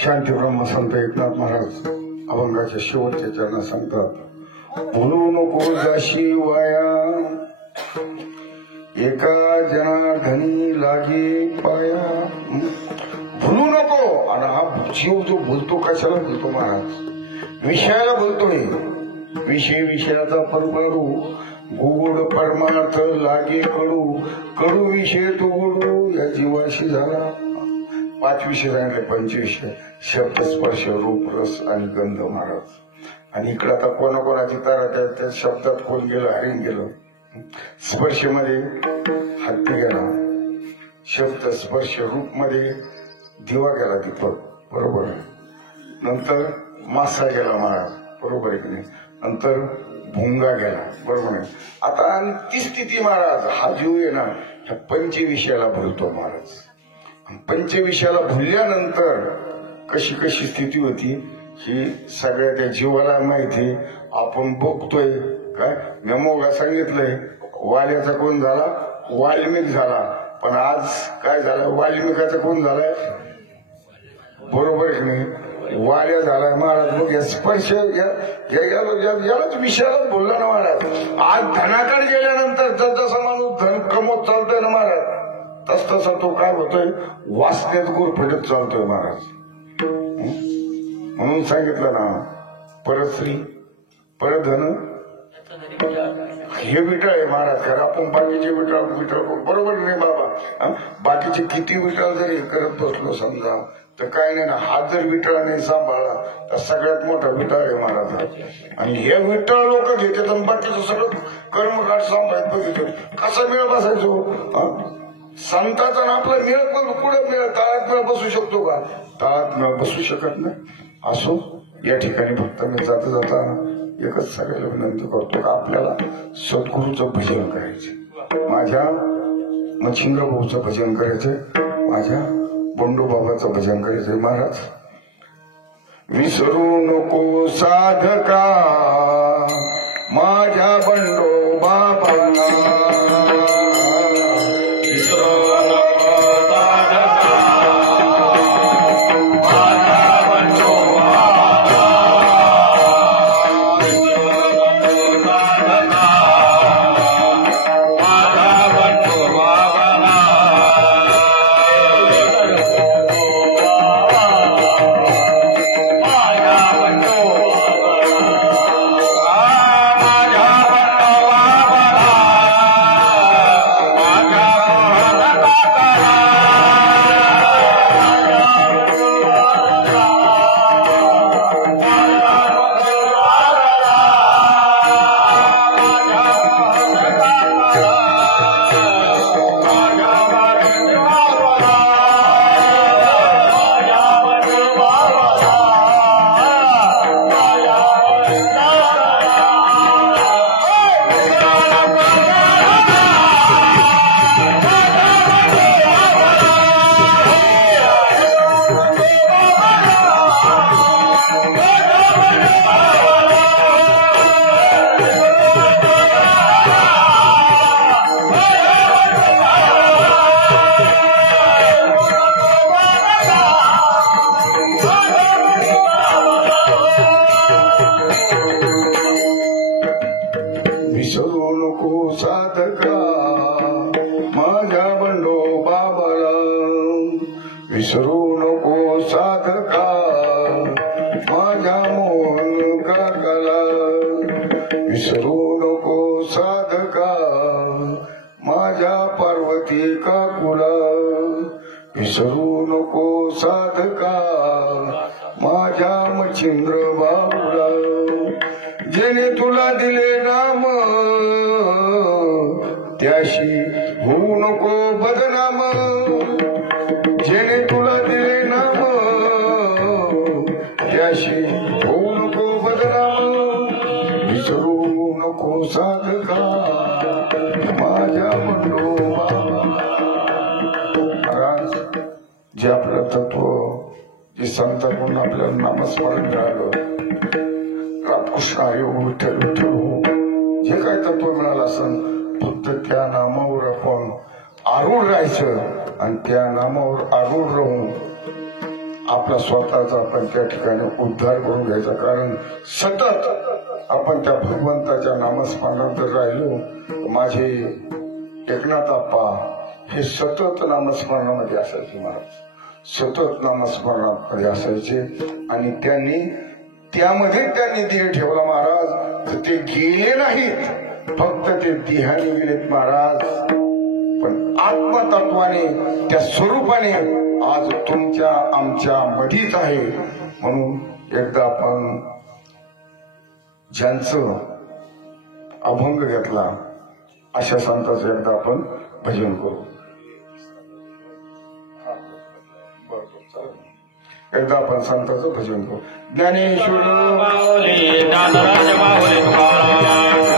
शांती ब्रह्म संत एकनाथ महाराज अभंगाच्या शेवटच्या चरणात सांगतात, म्हणू नको जाशी वाया एका जनार्दन धनी लागे पाया. भुलू नको. आणि हा जीव जो बोलतो कशाला बोलतो महाराज? विषयाला बोलतोय. विषयाचा परमाणू गोड परमार्थ लागे कडू. कडू विषय तो गोडू या जीवाशी झाला. 5 विषय सांगितले. 5 विषय शब्द स्पर्श रूप रस आणि गंध महाराज. आणि इकडं आता कोणाकोणाची तारा त्या शब्दात कोण गेलं? हरिण गेलं. स्पर्श मध्ये हत्ती गेला. शब्द स्पर्श रूप मध्ये दिवा गेला दीपक. बरोबर. नंतर मासा गेला महाराज. बरोबर आहे की नाही? नंतर भुंगा गेला. बरोबर आहे. आता ती स्थिती महाराज हा जीव आहे ना ह्या पंचविषयाला भुलतो महाराज. पंचविषयाला भुलल्यानंतर कशी कशी स्थिती होती ही सगळ्या त्या जीवाला माहिती. आपण बघतोय काय नमोगा सांगितलंय. वाल्याचा कोण झाला? वाल्मिक झाला. पण आज काय झालं? वाल्मिकाचा कोण झालाय? बरोबर की नाही? वाल्या झालाय महाराज. मग या स्पर्श यालाच विषयालाच बोलला ना महाराज. आज धनाकडे गेल्यानंतर जसा माणूस धन कमवत चालतोय ना महाराज तस तसा तो काय होतोय? वासनेत गुरफटत चालतोय महाराज. म्हणून सांगितलं ना परस्त्री परधन हे विटाळ आहे महाराज. खरं आपण बाकीचे विटाळ बरोबर नाही बाबा. बाकीचे किती विटाळ जरी करत बसलो समजा तर काय नाही ना. हा जर विटाळ नाही सांभाळला तर सगळ्यात मोठा विटाळ आहे महाराज. आणि हे विटाळ लोक घेतात आणि बाकीचं सगळं कर्मकांड सांभाळत बघितलं. कसा मेळ बसायचो? संताचा ना आपला मेळ कुठं मेळ? ताळात मेळ बसू शकतो का? ताळात मेळ बसू शकत नाही. असो या ठिकाणी फक्त मी जाता जाता एकच सगळ्याला विनंती करतो का आपल्याला सद्गुरूचं भजन करायचे. माझ्या मच्छिंद्र भाऊचं भजन करायचे. माझ्या बंडू बाबाचं भजन करायचंय महाराज. विसरू नको साधका माझ्या बंडू बाबांना. विसरू नको साधका माझ्या मोहन काकाला. विसरू नको साधका माझ्या पार्वती काकुला. विसरू नको साधका माझ्या मच्छिंद्र बाबूला. जेने तुला दिले नाम त्याशी होऊ नको बदनाम. जेने तुला दिले नाम त्याशी होऊ नको बदनाम. विसरू नको साधका माझ्या बंडू बाबा. महाराज जे आपलं तत्व जे संतांकडून आपल्याला नामस्मरण मिळालं रामकृष्ण हरी विठ्ठल विठ्ठल जे काय तत्व मिळालं असं फक्त त्या नामावर आपण आरूढ राहायचं आणि त्या नामावर आरूढ राहून आपला स्वतःचा आपण त्या ठिकाणी उद्धार करून घ्यायचा. कारण सतत आपण त्या भगवंताच्या नामस्मरणात जर राहिलो माझे एकनाथ आप्पा हे सतत नामस्मरणामध्ये असायचे महाराज, सतत नामस्मरणामध्ये असायचे. आणि त्यामध्ये त्यांनी देह ठेवला महाराज. तर ते गेले नाहीत, फक्त ते देहाने गेलेत महाराज, पण आत्मतत्वाने त्या स्वरूपाने आज तुमच्या आमच्या मधीच आहे. म्हणून एकदा आपण ज्यांचं अभंग घेतला अशा संतांचं एकदा आपण भजन करू. एकदा आपण संतांचं भजन करू. ज्ञानेश्वर माऊली ज्ञानराज माऊली ज्ञानराज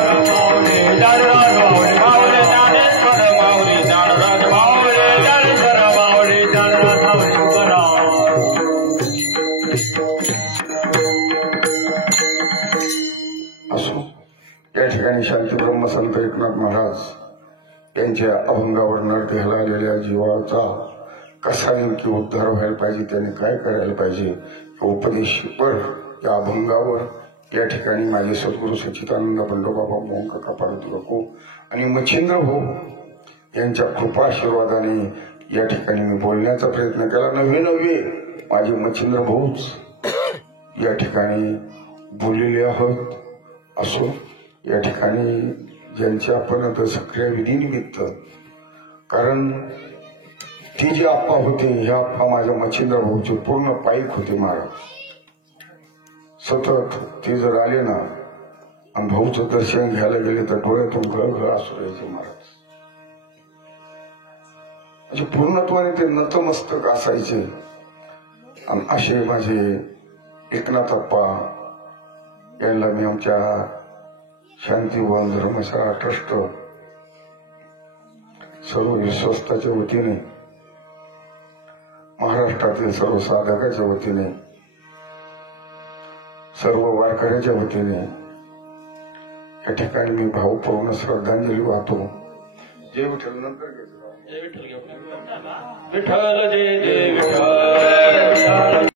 माऊली माऊली ज्ञानेश्वर माऊली ज्ञानराज माऊली ज्ञानेश्वर माऊली ज्ञानराज माऊली असो. या ठिकाणी शांती ब्रह्मसंत एकनाथ महाराज यांच्या अभंगावर नरदेहाला आलेल्या जीवाचा कसा नेमकी उद्धार व्हायला पाहिजे, त्याने काय करायला पाहिजे, उपदेशपर या अभंगावर या ठिकाणी माझे सद्गुरू सच्चिदानंद बंडोबाबा मोहन काका पार्वती काकू आणि मच्छिंद्र भाऊ यांच्या कृपा आशीर्वादाने या ठिकाणी मी बोलण्याचा प्रयत्न केला. नव्हे माझे मच्छिंद्र भाऊच या ठिकाणी बोललेले आहोत. असो, या ठिकाणी ज्यांची आपण आता सक्रिय विधीनिमित्त, कारण ती जी आप्पा होते हे आप्पा माझ्या मच्छिंद्र भाऊचे पूर्ण पाईक होते महाराज. सतत ते जर आले ना आणि भाऊचं दर्शन घ्यायला गेले तर डोळ्यातून गळगळ असू राहायचे महाराज. म्हणजे पूर्णत्वाने ते नतमस्तक असायचे. आणि असे माझे एकनाथ आप्पा यांना मी आमच्या शांतीवन धर्मशाळा ट्रस्ट सर्व विश्वस्ताच्या वतीने, महाराष्ट्रातील सर्व साधकाच्या वतीने, सर्व वारकऱ्याच्या वतीने या ठिकाणी मी भावपूर्ण श्रद्धांजली वाहतो. जय विठ्ठल. नंतर घेतो. विठ्ठल जय जय विठ्ठल.